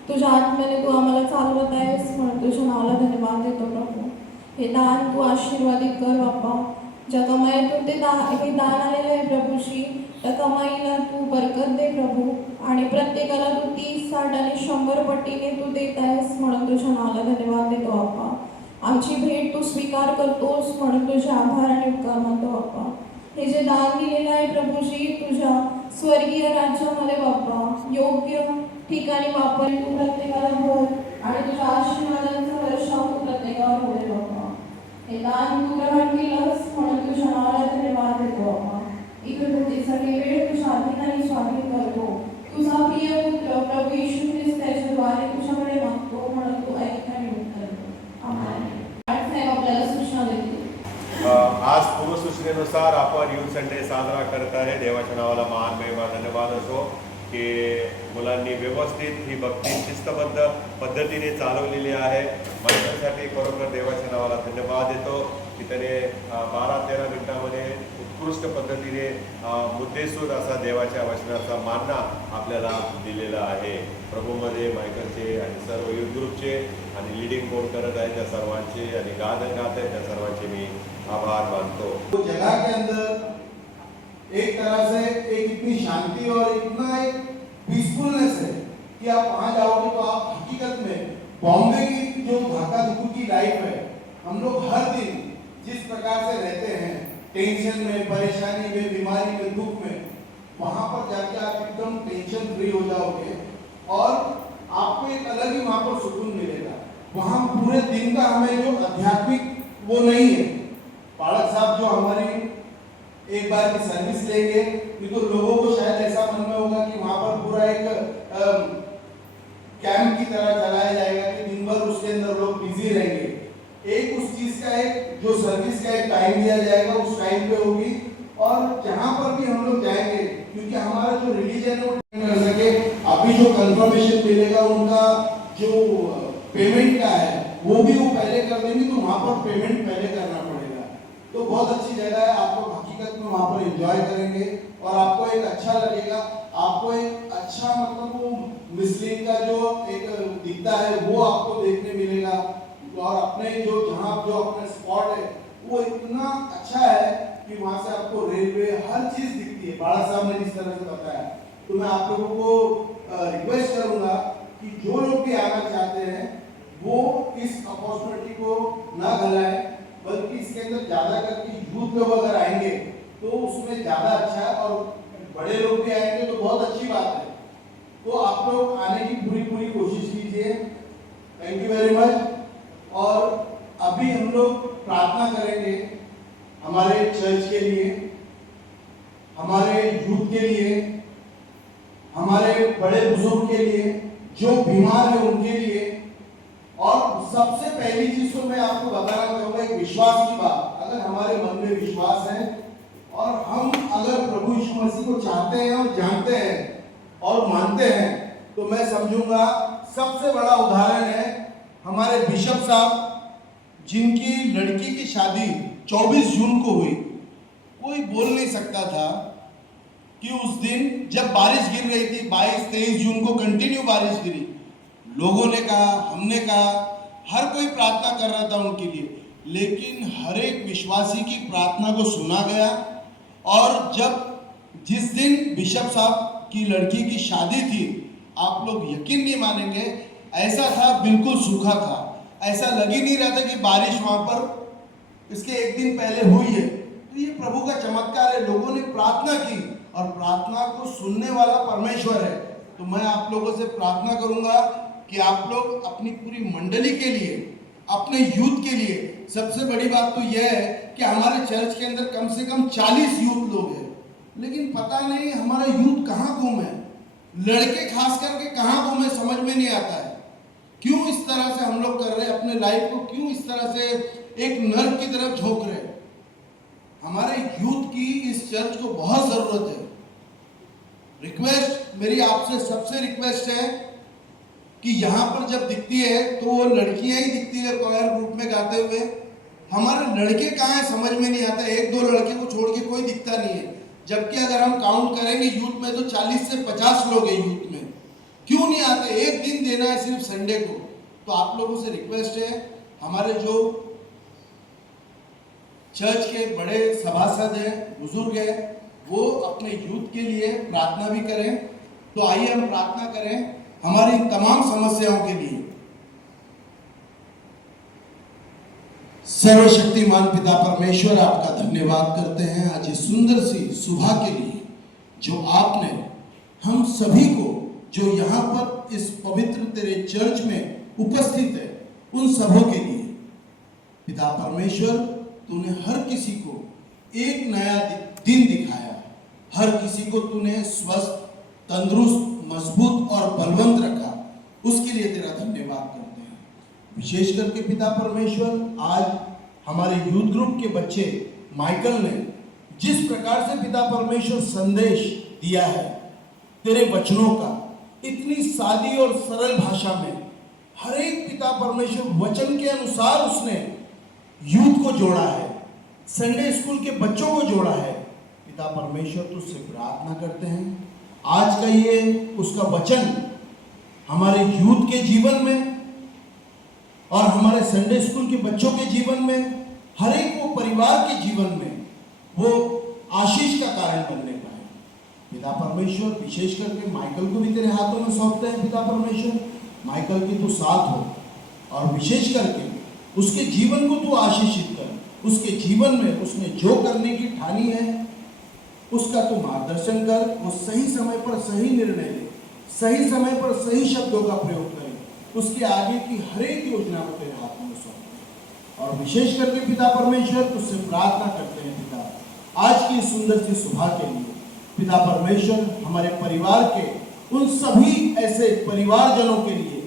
तुझ्या आत्म्याने तू आम्हाला चालवत आहेस म्हणून तुझ्या नावाला धन्यवाद देतो प्रभू. हे दान तू आशीर्वादित कर बाप्पा. ज्या कमाईतून हे दान आलेलं आहे प्रभूजी, त्या कमाईला तू बरकत दे प्रभू. आणि प्रत्येकाला तू 30, 60 आणि 100 पटीने तू देत आहेस म्हणून तुझ्या नावाला धन्यवाद देतो बाप्पा. आमची भेट तू स्वीकार करतोस म्हणून तुझे आभार आणि उपकार मानतो बाप्पा. हे जे दान दिलेलं आहे प्रभूजी तुझ्या स्वर्गीय राज्यामध्ये बाप्पा, योग्य ठिकाणी वापर तू प्रत्येकाला भर आणि तुझ्या आशीर्वादांचा वर्षाव तू प्रत्येकावर होईल बाप्पा. हे दान तू ग्रहण केलंस म्हणून तुझ्या नावाला धन्यवाद देतो बाप्पा. इकडे सगळी वेळ तुझ्या अधीन स्वाधीन करतो. तुझा प्रिय पुत्र प्रभू येशू ख्रिस्त त्याच्याद्वारे तुझ्याकडे मागतो म्हणून तू ऐक आणि उत्तर दे. आमेन. साहेब आपल्याला सूचना देतील. आज पूर्वसूचनेनुसार आपण यूथ संडे साजरा करत आहे. देवाच्या नावाला मान महिमा धन्यवाद असो की मुलांनी व्यवस्थित ही भक्ती शिस्तबद्ध पद्धतीने चालवलेली आहे. महिलांसाठी खरोखर देवाच्या नावाला धन्यवाद देतो की त्याने 12-13 मिनिटामध्ये उत्कृष्ट पद्धतीने मुद्देसूद असा देवाच्या वचनाचा मानना आपल्याला दिलेला आहे. प्रभूमध्ये मायकलचे आणि सर्व युथ ग्रुपचे आणि लिडिंग कोण करत आहे त्या सर्वांचे आणि गाणं गात आहे त्या सर्वांचे मी आभार मानतो. तो जगह के अंदर एक तरह से एक इतनी शांति और इतना एक पीसफुलनेस है कि आप वहाँ जाओगे तो आप हकीकत में बॉम्बे की जो धक्का धुक्की की लाइफ है, हम लोग हर दिन जिस प्रकार से रहते हैं टेंशन में, परेशानी में, बीमारी में, दुख में, वहाँ पर जाके आप एकदम टेंशन फ्री हो जाओगे और आपको एक अलग ही वहाँ पर सुकून मिलेगा. वहाँ पूरे दिन का हमें जो आध्यात्मिक वो नहीं है. पालक साहब जो हमारी एक बार की सर्विस लेंगे तो लोगों को शायद ऐसा मन में होगा कि वहाँ पर पूरा एक कैंप की तरह चलाया जाएगा कि दिन भर उसके अंदर लोग बिजी रहेंगे. एक उस चीज का एक जो सर्विस का एक टाइम दिया जाएगा उस टाइम पे होगी. और जहाँ पर भी हम लोग जाएंगे क्योंकि हमारा जो रिलीजन है वो कर सके, अभी जो कंफर्मेशन मिलेगा उनका जो पेमेंट का है वो भी वो पहले कर देंगे तो वहाँ पर पेमेंट पहले करना पड़ेगा. तो बहुत अच्छी जगह है. आप लोग हकीकत में वहाँ पर एंजॉय करेंगे और आपको एक अच्छा लगेगा. आपको एक अच्छा मतलब वो मुस्लिम का जो एक दिखता है वो आपको देखने मिलेगा. और अपने जो जहाँ जो अपना स्पॉट है वो इतना अच्छा है कि वहाँ से आपको रेलवे हर चीज दिखती है. बाला साहब ने जिस तरह से बताया तो मैं आप लोगों को रिक्वेस्ट करूंगा कि जो लोग भी आना चाहते हैं वो इस अपॉर्चुनिटी को ना गलाएं, बल्कि इसके अंदर ज्यादा करके यूथ लोग अगर आएंगे तो उसमें ज्यादा अच्छा है और बड़े लोग भी आएंगे तो बहुत अच्छी बात है. तो आप लोग आने की पूरी कोशिश कीजिए. Thank you very much. और अभी हम लोग प्रार्थना करेंगे हमारे चर्च के लिए, हमारे यूथ के लिए, हमारे बड़े बुजुर्ग के लिए, जो बीमार है उनके लिए. और सबसे पहली चीज तो मैं आपको बताना चाहूंगा एक विश्वास की बात. अगर हमारे मन में विश्वास है और हम अगर प्रभु यीशु मसीह को चाहते हैं और जानते हैं और मानते हैं तो मैं समझूंगा सबसे बड़ा उदाहरण है हमारे बिशप साहब जिनकी लड़की की शादी 24 जून को हुई. कोई बोल नहीं सकता था कि उस दिन जब बारिश गिर रही थी 22-23 जून को कंटिन्यू बारिश गिरी. लोगों ने कहा, हमने कहा, हर कोई प्रार्थना कर रहा था उनके लिए, लेकिन हर एक विश्वासी की प्रार्थना को सुना गया. और जब जिस दिन बिशप साहब की लड़की की शादी थी, आप लोग यकीन नहीं मानेंगे, ऐसा था बिल्कुल सूखा था. ऐसा लग ही नहीं रहा था कि बारिश वहाँ पर इसके एक दिन पहले हुई है. तो ये प्रभु का चमत्कार है. लोगों ने प्रार्थना की और प्रार्थना को सुनने वाला परमेश्वर है. तो मैं आप लोगों से प्रार्थना करूंगा कि आप लोग अपनी पूरी मंडली के लिए, अपने यूथ के लिए, सबसे बड़ी बात तो यह है कि हमारे चर्च के अंदर कम से कम 40 यूथ लोग हैं, लेकिन पता नहीं हमारा यूथ कहाँ गुम है. लड़के खास करके कहाँ घूमे समझ में नहीं आता है। क्यों इस तरह से हम लोग कर रहे हैं, अपने लाइफ को क्यों इस तरह से एक नर्क की तरफ झोंक रहे हैं। हमारे यूथ की इस चर्च को बहुत जरूरत है। रिक्वेस्ट मेरी आपसे सबसे रिक्वेस्ट है कि यहाँ पर जब दिखती है तो वो लड़कियां ही दिखती है कॉयर ग्रुप में गाते हुए। हमारे लड़के कहाँ हैं समझ में नहीं आता। एक दो लड़के को छोड़ के कोई दिखता नहीं है, जबकि अगर हम काउंट करेंगे यूथ में तो 40 से 50 लोग हैं यूथ में। क्यों नहीं आते? एक दिन देना है सिर्फ संडे को। तो आप लोगों से रिक्वेस्ट है, हमारे जो चर्च के बड़े सभासद हैं, बुजुर्ग हैं, वो अपने यूथ के लिए प्रार्थना भी करें। तो आइए हम प्रार्थना करें हमारी तमाम समस्याओं के लिए। सर्वशक्तिमान पिता परमेश्वर, आपका धन्यवाद करते हैं आज इस सुंदर सी सुबह के लिए जो आपने हम सभी को जो यहाँ पर इस पवित्र तेरे चर्च में उपस्थित है उन सबों के लिए। पिता परमेश्वर, तूने हर किसी को एक नया दिन दिखाया, हर किसी को तूने स्वस्थ, तंदुरुस्त, मजबूत और बलवंत रखा, उसके लिए तेरा धन्यवाद करते हैं। विशेष करके पिता परमेश्वर, आज हमारे यूथ ग्रुप के बच्चे माइकल ने जिस प्रकार से पिता परमेश्वर संदेश दिया है तेरे वचनों का, इतनी सादी और सरल भाषा में हर एक पिता परमेश्वर वचन के अनुसार उसने यूथ को जोड़ा है, संडे स्कूल के बच्चों को जोड़ा है। पिता परमेश्वर, तुझसे प्रार्थना करते हैं आज का ये उसका वचन हमारे यूथ के जीवन में और हमारे संडे स्कूल के बच्चों के जीवन में, हर एक को परिवार के जीवन में वो आशीष का कारण बनने पाए। पिता परमेश्वर, विशेष करके माइकल को भी तेरे हाथों में सौंपते हैं। पिता परमेश्वर, माइकल की तू साथ हो और विशेष करके उसके जीवन को तू आशीषित कर। उसके जीवन में उसने जो करने की ठानी है उसका तू मार्गदर्शन कर। वो सही समय पर सही निर्णय ले, सही समय पर सही शब्दों का प्रयोग करे। उसके आगे की हर एक योजना को तेरे हाथों में सौंपते और विशेष करके पिता परमेश्वर तुझसे प्रार्थना करते हैं पिता, आज की सुंदर सी सुबह के लिए। पिता परमेश्वर, हमारे परिवार के उन सभी ऐसे परिवारजनों के लिए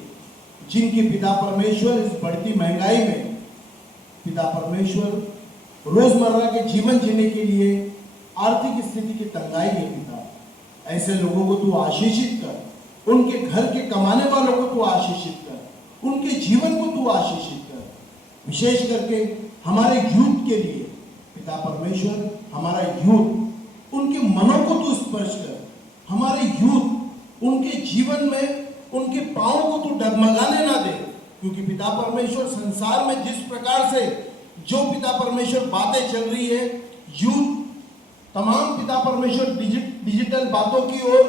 जिनकी पिता परमेश्वर इस बढ़ती महंगाई में पिता परमेश्वर रोजमर्रा के जीवन जीने के लिए आर्थिक स्थिति की तंगाई है पिता, ऐसे लोगों को तू आशीषित कर। उनके घर के कमाने वालों को तू आशीषित कर, उनके जीवन को तू आशीषित कर। विशेष करके हमारे यूथ के लिए पिता परमेश्वर, हमारा यूथ उनके मनों को तू स्पर्श कर। हमारे यूथ उनके जीवन में उनके पांवों को तू डगमगाने ना दे, क्योंकि पिता परमेश्वर संसार में जिस प्रकार से जो पिता परमेश्वर बातें चल रही है, यूथ तमाम पिता परमेश्वर डिजिटल बातों की ओर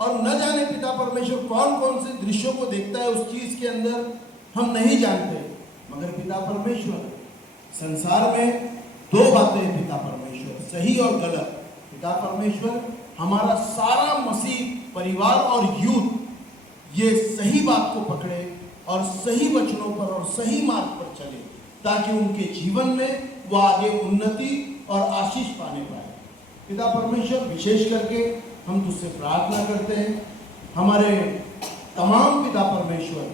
और न जाने पिता परमेश्वर कौन कौन से दृश्यों को देखता है उस चीज के अंदर हम नहीं जानते। मगर पिता परमेश्वर, संसार में दो बातें हैं पिता परमेश्वर, सही और गलत। पिता परमेश्वर, हमारा सारा मसीह परिवार और यूथ ये सही बात को पकड़े और सही वचनों पर और सही मार्ग पर चले, ताकि उनके जीवन में वो आगे उन्नति और आशीष पाने पाए। पिता परमेश्वर, विशेष करके हम तुझसे प्रार्थना करते हैं हमारे तमाम पिता परमेश्वर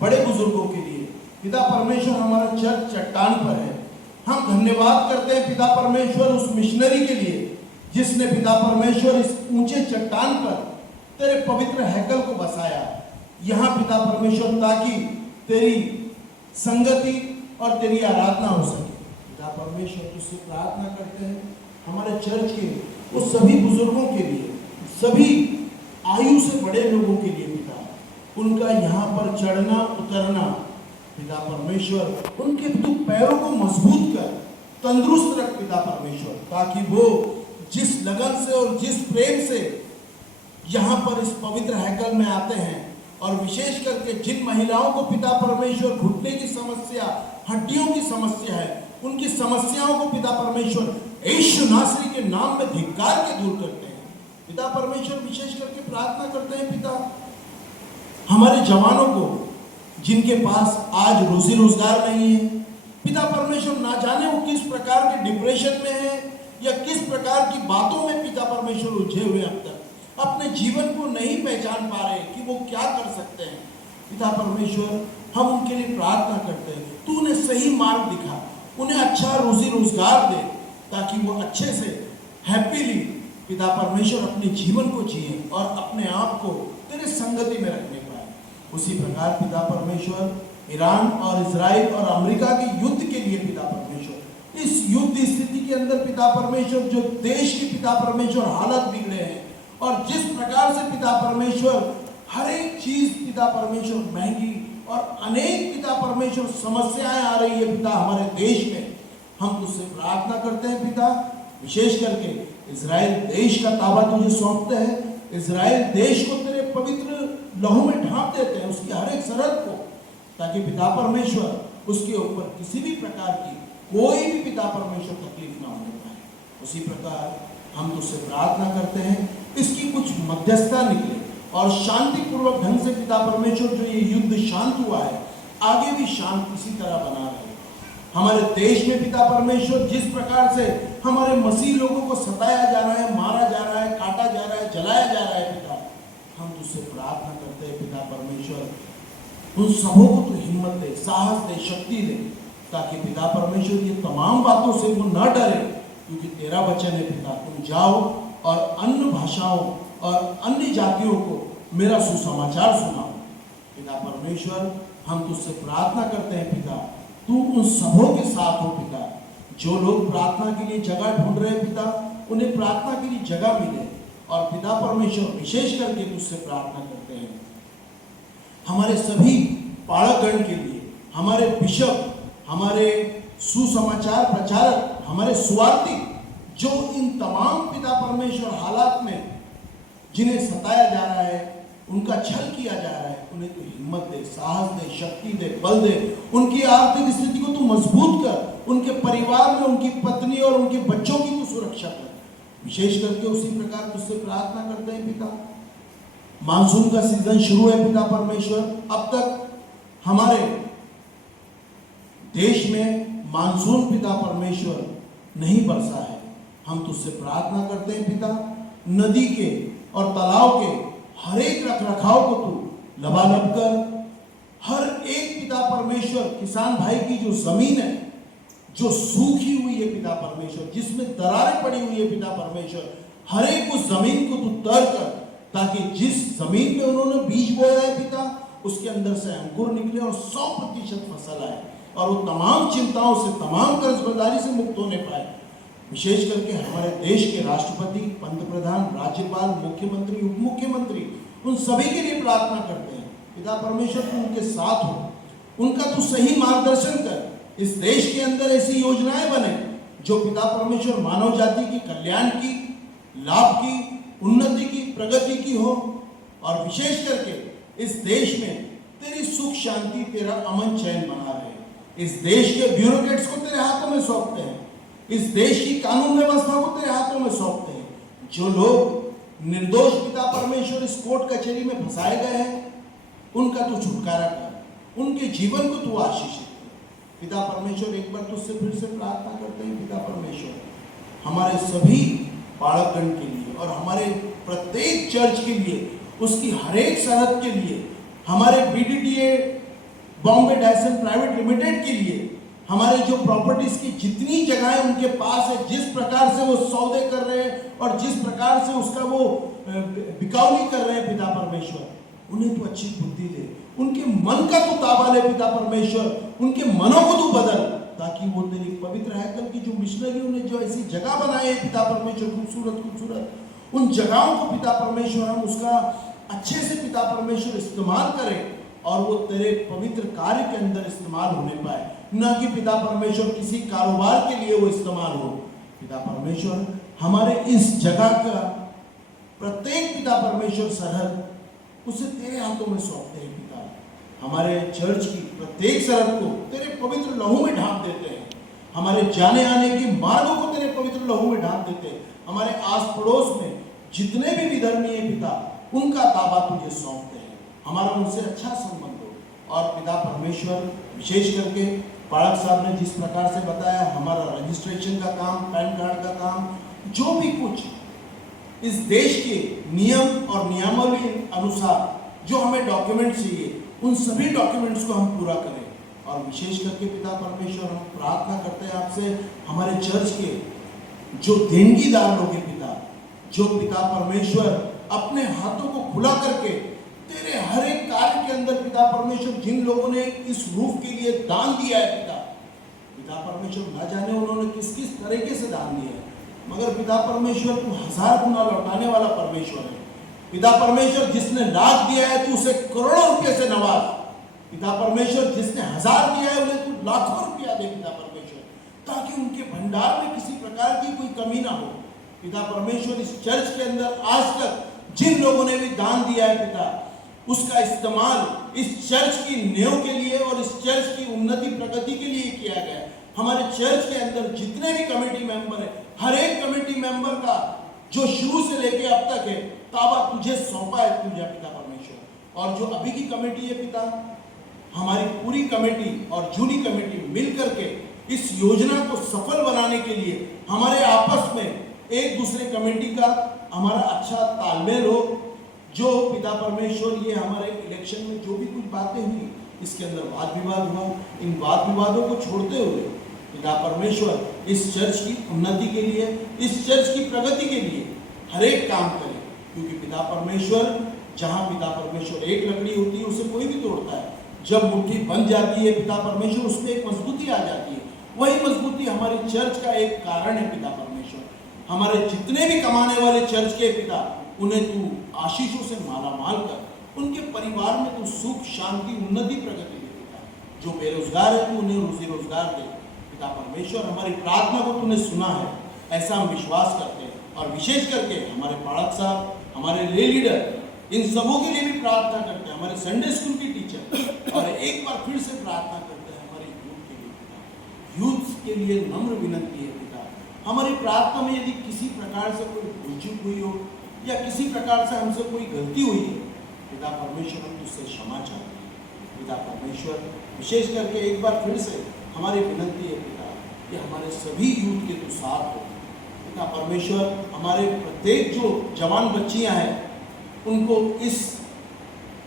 बड़े बुजुर्गों के लिए। पिता परमेश्वर, हमारा चर्च चट्टान पर है, हम धन्यवाद करते हैं पिता परमेश्वर उस मिशनरी के लिए जिसने पिता परमेश्वर इस ऊंचे चट्टान पर तेरे पवित्र हैकल को बसाया। यहाँ पिता परमेश्वर, ताकि तेरी संगति और तेरी आराधना हो सके। पिता परमेश्वर, तुझसे प्रार्थना करते हैं हमारे चर्च के उस सभी बुजुर्गों के लिए, सभी आयु से बड़े लोगों के लिए पिता, उनका यहाँ पर चढ़ना उतरना पिता परमेश्वर, उनके तू पैरों को मजबूत कर, तंदुरुस्त रख पिता परमेश्वर, ताकि वो जिस लगन से और जिस प्रेम से यहाँ पर इस पवित्र हैकल में आते हैं, और विशेष करके जिन महिलाओं को पिता परमेश्वर घुटने की समस्या, हड्डियों की समस्या है, उनकी समस्याओं को पिता परमेश्वर यीशु नासरी के नाम में धिक्कार के दूर करते हैं। पिता परमेश्वर, विशेष करके प्रार्थना करते हैं पिता, हमारे जवानों को जिनके पास आज रोजी रोजगार नहीं है, पिता परमेश्वर, ना जाने वो किस प्रकार के डिप्रेशन में है या किस प्रकार की बातों में पिता परमेश्वर उलझे हुए अब तक, अपने जीवन को नहीं पहचान पा रहे कि वो क्या कर सकते हैं, पिता परमेश्वर हम उनके लिए प्रार्थना करते हैं, तू उन्हें सही मार्ग दिखा, उन्हें अच्छा रोजी रोजगार दे ताकि वो अच्छे से हैप्पीली पिता परमेश्वर अपने जीवन को जिए और अपने आप को तेरे संगति में रखने पाए। उसी प्रकार पिता परमेश्वर ईरान और इजराइल और अमेरिका के युद्ध के लिए पिता परमेश्वर इस युद्ध स्थिति के अंदर पिता परमेश्वर जो देश के पिता परमेश्वर हालत बिगड़े हैं और जिस प्रकार से पिता परमेश्वर हर एक चीज पिता परमेश्वर महंगी और अनेक पिता परमेश्वर समस्याएं आ रही है पिता हमारे देश में, हम तुझसे प्रार्थना करते हैं पिता, विशेष करके इजराइल देश का ताबा तुझे सौंपते हैं। इजराइल देश को तेरे पवित्र लहू में ढांप देते हैं, उसकी हर एक सरहद को, ताकि पिता परमेश्वर उसके ऊपर किसी भी प्रकार की कोई भी पिता परमेश्वर तकलीफ ना होने पाए। उसी प्रकार हम तुझसे प्रार्थना करते हैं इसकी कुछ मध्यस्थता निकले और शांतिपूर्वक ढंग से पिता परमेश्वर जो ये युद्ध शांत हुआ है आगे भी शांत इसी तरह बना रहे। हमारे देश में पिता परमेश्वर जिस प्रकार से हमारे मसीह लोगों को सताया जा रहा है, मारा जा रहा है, काटा जा रहा है, जलाया जा रहा है पिता, हम तुझसे प्रार्थना करते हैं पिता परमेश्वर उन सबों को तू हिम्मत दे, साहस दे, शक्ति दे, ताकि पिता परमेश्वर ये तमाम बातों से वो न डरे, क्योंकि तेरा वचन है पिता, तुम जाओ और अन्य भाषाओं और अन्य जातियों को मेरा सुसमाचार सुनाओ। पिता परमेश्वर हम तुझसे प्रार्थना करते हैं पिता, तू उन सबों के साथ हो पिता, जो लोग प्रार्थना के लिए जगह ढूंढ रहे हैं पिता, उन्हें प्रार्थना के लिए जगह मिले। और पिता परमेश्वर विशेष करके तुझसे प्रार्थना करते हैं हमारे सभी पाड़कगण के लिए, हमारे बिशप, हमारे सुसमाचार प्रचारक, हमारे सुवार्थी, जो इन तमाम पिता परमेश्वर हालात में जिन्हें सताया जा रहा है, उनका छल किया जा रहा है, उन्हें तो हिम्मत दे, साहस दे, शक्ति दे, बल दे, उनकी आर्थिक स्थिति को तू मजबूत कर, उनके परिवार में उनकी पत्नी और उनके बच्चों की तू सुरक्षा कर। विशेष करके उसी प्रकार तुझसे प्रार्थना करते हैं पिता, मानसून का सीजन शुरू है पिता परमेश्वर, अब तक हमारे देश में मानसून पिता परमेश्वर नहीं बरसा है। हम तुझसे प्रार्थना करते हैं पिता, नदी के और तालाब के हर एक रखरखाव को तू लबालब कर, हर एक पिता परमेश्वर किसान भाई की जो जमीन है जो सूखी हुई है पिता परमेश्वर, जिसमें दरारें पड़ी हुई है पिता परमेश्वर, हर एक उस जमीन को तू तर कर, ताकि जिस जमीन में उन्होंने बीज बोया है पिता, उसके अंदर से अंकुर निकले और 100% फसल आए और वो तमाम चिंताओं से, तमाम कर्जबाजारी से मुक्त होने पाए। विशेष करके हमारे देश के राष्ट्रपति, पंतप्रधान, राज्यपाल, मुख्यमंत्री, उप मुख्यमंत्री, उन सभी के लिए प्रार्थना करते हैं पिता परमेश्वर तू उनके साथ हो, उनका तू सही मार्गदर्शन कर, इस देश के अंदर ऐसी योजनाएं बने जो पिता परमेश्वर मानव जाति की कल्याण की, लाभ की, उन्नति की, प्रगति की हो। और विशेष करके इस देश में तेरी सुख शांति, तेरा अमन चैन बना रहे। इस देश के ब्यूरोक्रेट्स को तेरे हाथों में सौंपते हैं, इस देश की कानून व्यवस्था को तेरे हाथों में सौंपते हैं। जो लोग निर्दोष पिता परमेश्वर इस कोर्ट कचहरी में फंसाए गए हैं, उनका तू छुटकारा कर, उनके जीवन को तू आशीषित कर। पिता परमेश्वर एक बार तुझसे फिर से प्रार्थना करते हैं पिता परमेश्वर, हमारे सभी बालकगण के लिए और हमारे प्रत्येक चर्च के लिए, उसकी हर एक सरहद के लिए, हमारे BDTA Bombay diocesan private limited के लिए, हमारे जो प्रॉपर्टीज की जितनी जगहें उनके पास है, जिस प्रकार से वो सौदे कर रहे हैं और जिस प्रकार से उसका वो बिकावली कर रहे हैं पिता परमेश्वर, उन्हें तू अच्छी बुद्धि दे, उनके मन का तू ताबा ले पिता परमेश्वर, उनके मनों को तू बदल, ताकि वो तेरी पवित्र हैकल की जो मिशनरियों ने जो ऐसी जगह बनाई है पिता परमेश्वर, खूबसूरत खूबसूरत, उन जगहों को पिता परमेश्वर हम उसका अच्छे से पिता परमेश्वर इस्तेमाल करें और वो तेरे पवित्र कार्य के अंदर इस्तेमाल होने पाए, न कि पिता परमेश्वर किसी कारोबार के लिए वो इस्तेमाल हो। पिता परमेश्वर हमारे इस जगह का प्रत्येक पिता परमेश्वर सरहद उसे तेरे हाथों में सौंपते हैं पिता, हमारे चर्च की प्रत्येक सरहद को तेरे पवित्र लहू में ढांप देते हैं, हमारे जाने आने के मार्गों को तेरे पवित्र लहू में ढांप देते हैं, हमारे आस पड़ोस में जितने भी विधर्मी हैं पिता, उनका ताबा तुझे सौंपते हैं, हमारा उनसे अच्छा संबंध हो। और पिता परमेश्वर विशेष करके पाठक साहब ने जिस प्रकार से बताया, हमारा रजिस्ट्रेशन का काम, पैन कार्ड का काम, जो भी कुछ इस देश के नियम और नियमावली अनुसार जो हमें डॉक्यूमेंट चाहिए उन सभी डॉक्यूमेंट्स को हम पूरा करें। और विशेष करके पिता परमेश्वर हम प्रार्थना करते हैं आपसे, हमारे चर्च के जो देणगीदार लोग हैं पिता, जो पिता परमेश्वर अपने हाथों को खुला करके तेरे हर एक कार्य के अंदर पिता परमेश्वर जिन लोगों ने इस रूफ के लिए दान दिया है पिता परमेश्वर न जाने उन्होंने किस किस तरीके से दान दिया है, मगर पिता परमेश्वर तू 1000 गुना लौटाने वाला परमेश्वर है। पिता परमेश्वर जिसने लाख दिया है तू उसे करोड़ों रुपए से नवाज। पिता परमेश्वर जिसने 1000 दिया है उन्हें तू लाखों रुपया दे पिता परमेश्वर, ताकि उनके भंडार में किसी प्रकार की कोई कमी ना हो। पिता परमेश्वर इस चर्च के अंदर आज तक जिन लोगों ने भी दान दिया है पिता, उसका इस्तेमाल इस चर्च की नींव के लिए और इस चर्च की उन्नति प्रगति के लिए किया गया है। हमारे चर्च के अंदर जितने भी कमेटी मेंबर है, हर एक कमेटी मेंबर का जो शुरू से लेके अब तक है ताबा तुझे सौंपा है तुझे पिता परमेश्वर। और जो अभी की कमेटी है पिता, हमारी पूरी कमेटी और जूनी कमेटी मिल करके इस योजना को सफल बनाने के लिए हमारे आपस में एक दूसरे कमेटी का हमारा अच्छा तालमेल हो। जो पिता परमेश्वर ये हमारे इलेक्शन में जो भी कुछ बातें हुई इसके अंदर वाद विवाद हुआ, इन वाद विवादों को छोड़ते हुए पिता परमेश्वर इस चर्च की उन्नति के लिए, इस चर्च की प्रगति के लिए हर एक काम करे। क्योंकि पिता परमेश्वर, जहाँ पिता परमेश्वर एक लकड़ी होती है उसे कोई भी तोड़ता है, जब मुट्ठी बन जाती है पिता परमेश्वर उसमें एक मजबूती आ जाती है। वही मजबूती हमारी चर्च का एक कारण है पिता परमेश्वर। हमारे जितने भी कमाने वाले चर्च के पिता, उन्हें तू आशीषों से मालामाल कर, उनके परिवार में तू सुख शांति उन्नति प्रगति दे पिता। जो बेरोजगार है तू उन्हें रोजी रोजगार दे पिता परमेश्वर। हमारी प्रार्थना को तूने सुना है ऐसा हम विश्वास करते हैं। और विशेष करके हमारे पाठक साहब, हमारे ले लीडर, इन सबों के लिए भी प्रार्थना करते हैं, हमारे संडे स्कूल की टीचर, और एक बार फिर से प्रार्थना करते हैं हमारे यूथ के लिए पिता। यूथ के लिए नम्र विनंती है पिता, हमारी प्रार्थना में यदि किसी प्रकार से कोई भूल चूक हुई हो या किसी प्रकार से हमसे कोई गलती हुई है पिता परमेश्वर, हम तुझसे क्षमा चाहते हैं पिता परमेश्वर। विशेष करके एक बार फिर से हमारी विनंती है पिता कि हमारे सभी यूथ के तू साथ हो पिता परमेश्वर। हमारे प्रत्येक जो जवान बच्चियां हैं उनको इस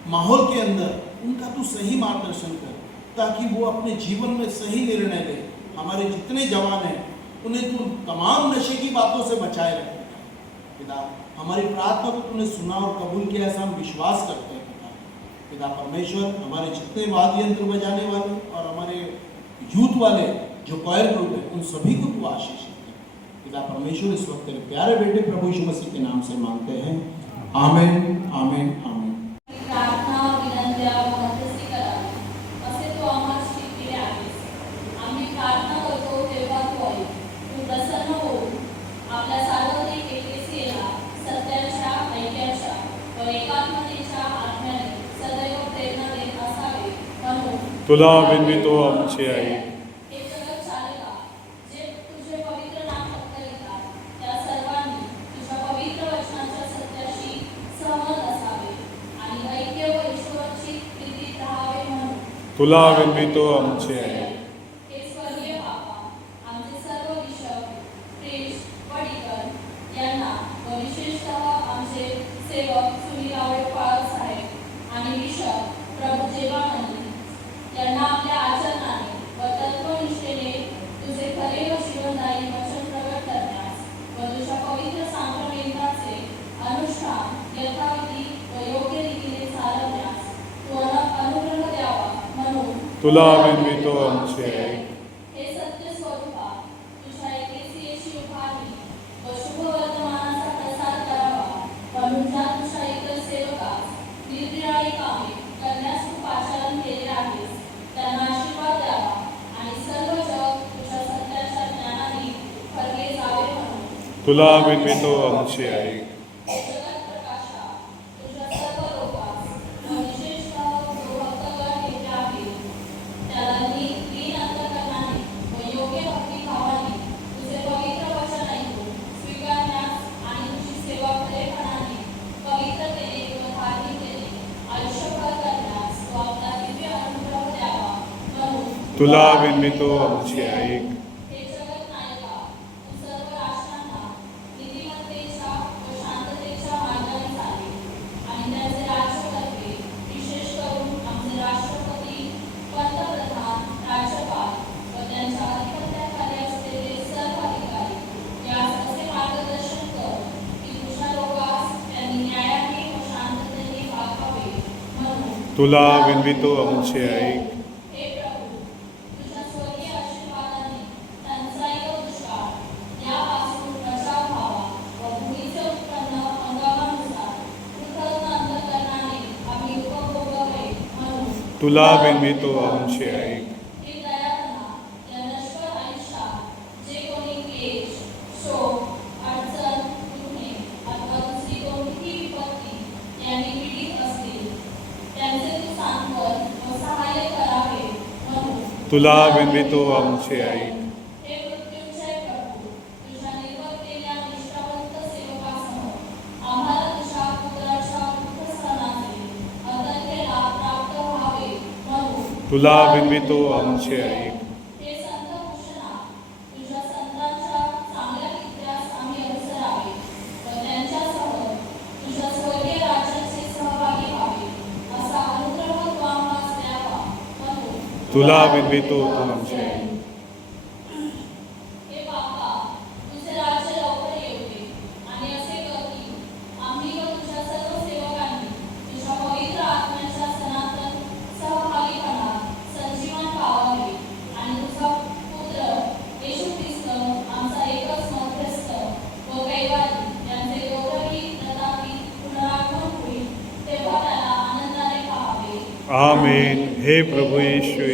माहौल के अंदर उनका तू सही मार्गदर्शन कर, ताकि वो अपने जीवन में सही निर्णय ले। हमारे जितने जवान हैं उन्हें तू तमाम नशे की बातों से बचाए रखे पिता। हमारी प्रार्थना को तूने सुना और कबूल किया ऐसा हम विश्वास करते हैं पिता। पिता परमेश्वर, हमारे जितने वाद्य यंत्र बजाने वाले और हमारे यूथ वाले जो कॉयर ग्रुप है उन सभी को तू आशीष दे पिता परमेश्वर। इस वक्त तेरे प्यारे बेटे प्रभु यीशु मसीह के नाम से मांगते हैं, आमेन आमेन आमेन। प्रार्थना विनंत्या मध्यस्थी करावी असे तू आम्हाला शिकविले आहेस। आम्ही प्रार्थना करतो तेव्हा तू ऐक। तू प्रसन्न होऊन आपल्या सार्वत्रिक एकलेसीला सत्याच्या, ऐक्याच्या व एकात्मतेच्या आत्म्याने सदैव प्रेरणा देत असावे म्हणून तुला विनवितो आमची आई। हे जगत चालेला जे तुझे पवित्र नाम सत्करितात त्या सर्वांनी तुझ्या पवित्र वचनाच्या सत्याशी सहमत असावे आणि ऐक्य व ईश्वराची प्रीतीत राहावे म्हणून तुला विनवितो आमची आई। हे स्वर्गीय बापा, आमचे सर्व बिशप, प्रीस्ट, वडीकर यांना व विशेषतः आमचे सेवक सुनील आवडेपाळ साहेब आणि बिशप प्रभू जेवानंदी यांना आपल्या आचरणाने व तत्वनिष्ठेने तुझे खरे व जीवनदायी वचन प्रगट करण्यास व तुझ्या पवित्र सांप्रदायिकाचे अनुष्ठान यथाविधी व योग्य रीतीने चालवण्यास तू अनुग्रह द्यावा म्हणून तुला विनवितो आमची आई। हे सत्य स्वरूपा तुझ्या एकलेसीयेची उभारणी व शुभ वर्तमानाचा प्रसार करावा म्हणून ज्या तुझ्या इतर सेवकास निरनिराळी कामे करण्यास तू पाचारण केले आहेस त्यांना आशीर्वाद द्यावा आणि सर्व जग तुझ्या सत्याच्या ज्ञानाने भरले जावे म्हणून तुला विनवितो आमची आई। जगत प्रकाशा तुझ्या सर्व लोकांस व विशेषतः जो भक्तगण येथे आहे त्याला दीन अंतःकरणाने व योग्य भक्तिभावाने तुझे पवित्र वचन ऐकून स्वीकारण्यास आणि तुझी सेवा खरेपणाने पवित्रतेने व धार्मिकतेने आयुष्यभर करण्यास तू आपला दिव्य अनुग्रह द्यावा म्हणून तुला विनवितो आमची आई। हे जगत नायका तू सर्व राष्ट्रांना नीतिमत्तेच्या व शांततेच्या तुला विनवितो आमचे ऐक. हे प्रभू, तुझ्या स्वर्गीय आशीर्वादाने टंचाई व दुष्काळ यापासून बचाव व्हावा व भूमीचे उत्पन्न हंगामानुसार कृतज्ञ अंतःकरणाने आम्ही उपभोगावे म्हणून तुला विनवितो आमचे ऐक. हे दयाळुना, या नश्वर आयुष्यात जे कोणी क्लेश, शोक, अडचण, दुःखे अथवा दुसरी कोणतीही विपत्ती यांनी पीडित असतील त्यांचे तू सांत्वन व सहाय्य करावे म्हणून तुला विनवितो आमचे ऐक. हे मृत्यूंजय प्रभू, तुझ्या निर्वकलेल्या निष्ठावंत सेवकासमोर आम्हाला तुझ्या पुत्राच्या दुःखसहनाचे अतर्क्य लाभ प्राप्त व्हावे म्हणून तुला विनवितो आमचे ऐक. हे संत भूषणा, तुझ्या संतांच्या चांगल्या कृत्यास आम्ही अनुसरावे व त्यांच्यासह तुझ्या स्वर्गीय राज्याचे सहभागी व्हावे असा अनुग्रह तू आम्हास द्यावा म्हणून तुला विनवितो आमचे ऐक. हे बाबा, तुझे राज्य लवकर येऊ दे आणि असे कर की आम्ही व तुझ्या सर्व सेवकांनी तुझ्या पवित्र आत्म्याच्या सनातन सहभागीपणात संजीवन पावावे आणि तुझा पुत्र येशू ख्रिस्त आमचा एकच मध्यस्थ व कैवारी यांचे गौरवी प्रतापी पुनरागमन होईल तेव्हा त्याला आनंदाने पाहावे. आमेन. हे प्रभू येशू,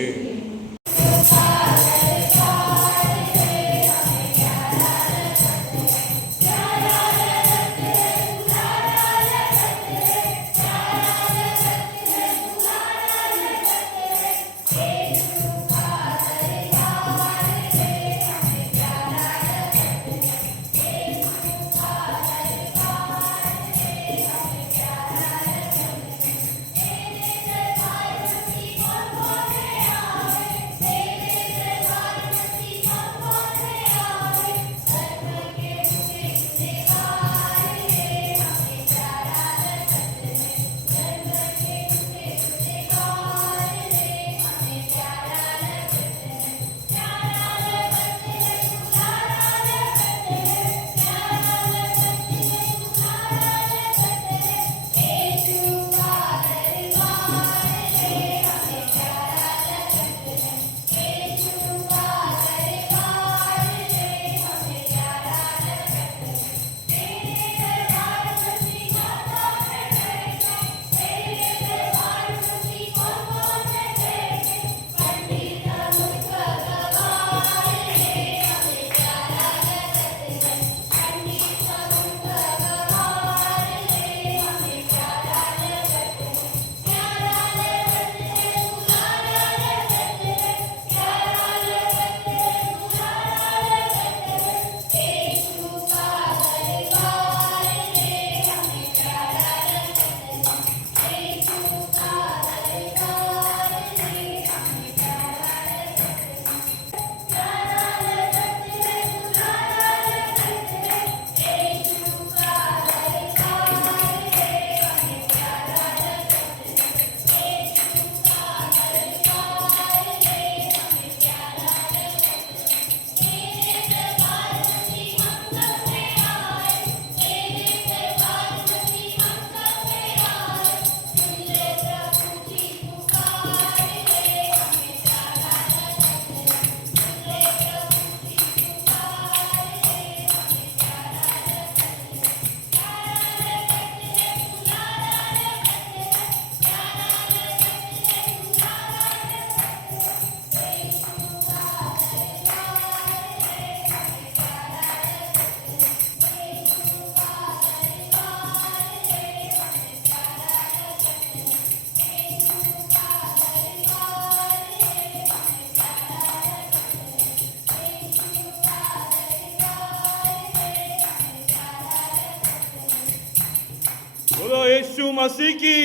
बोलो यीशु मसीह की,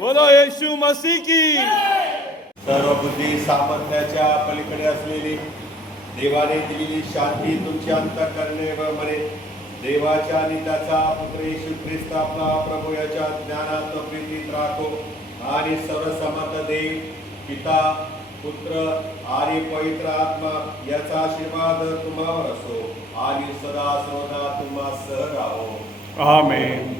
बोलो यीशु मसीह की. सर्व बुद्धी सामर्थ्याच्या पलीकडे असलेली देवाने दिलेली शांती तुमची अंतःकरणे व मने देवाच्या आणि त्याचा पुत्र येशू ख्रिस्त आपला प्रभू याच्या ज्ञानात प्रीतीत राखो आणि सर्वसमर्थ देव पिता पुत्र आणि पवित्र आत्मा याचा आशीर्वाद तुम्हावर असो आणि सदा सर्वदा तुम्हा सह राहो. आमेन.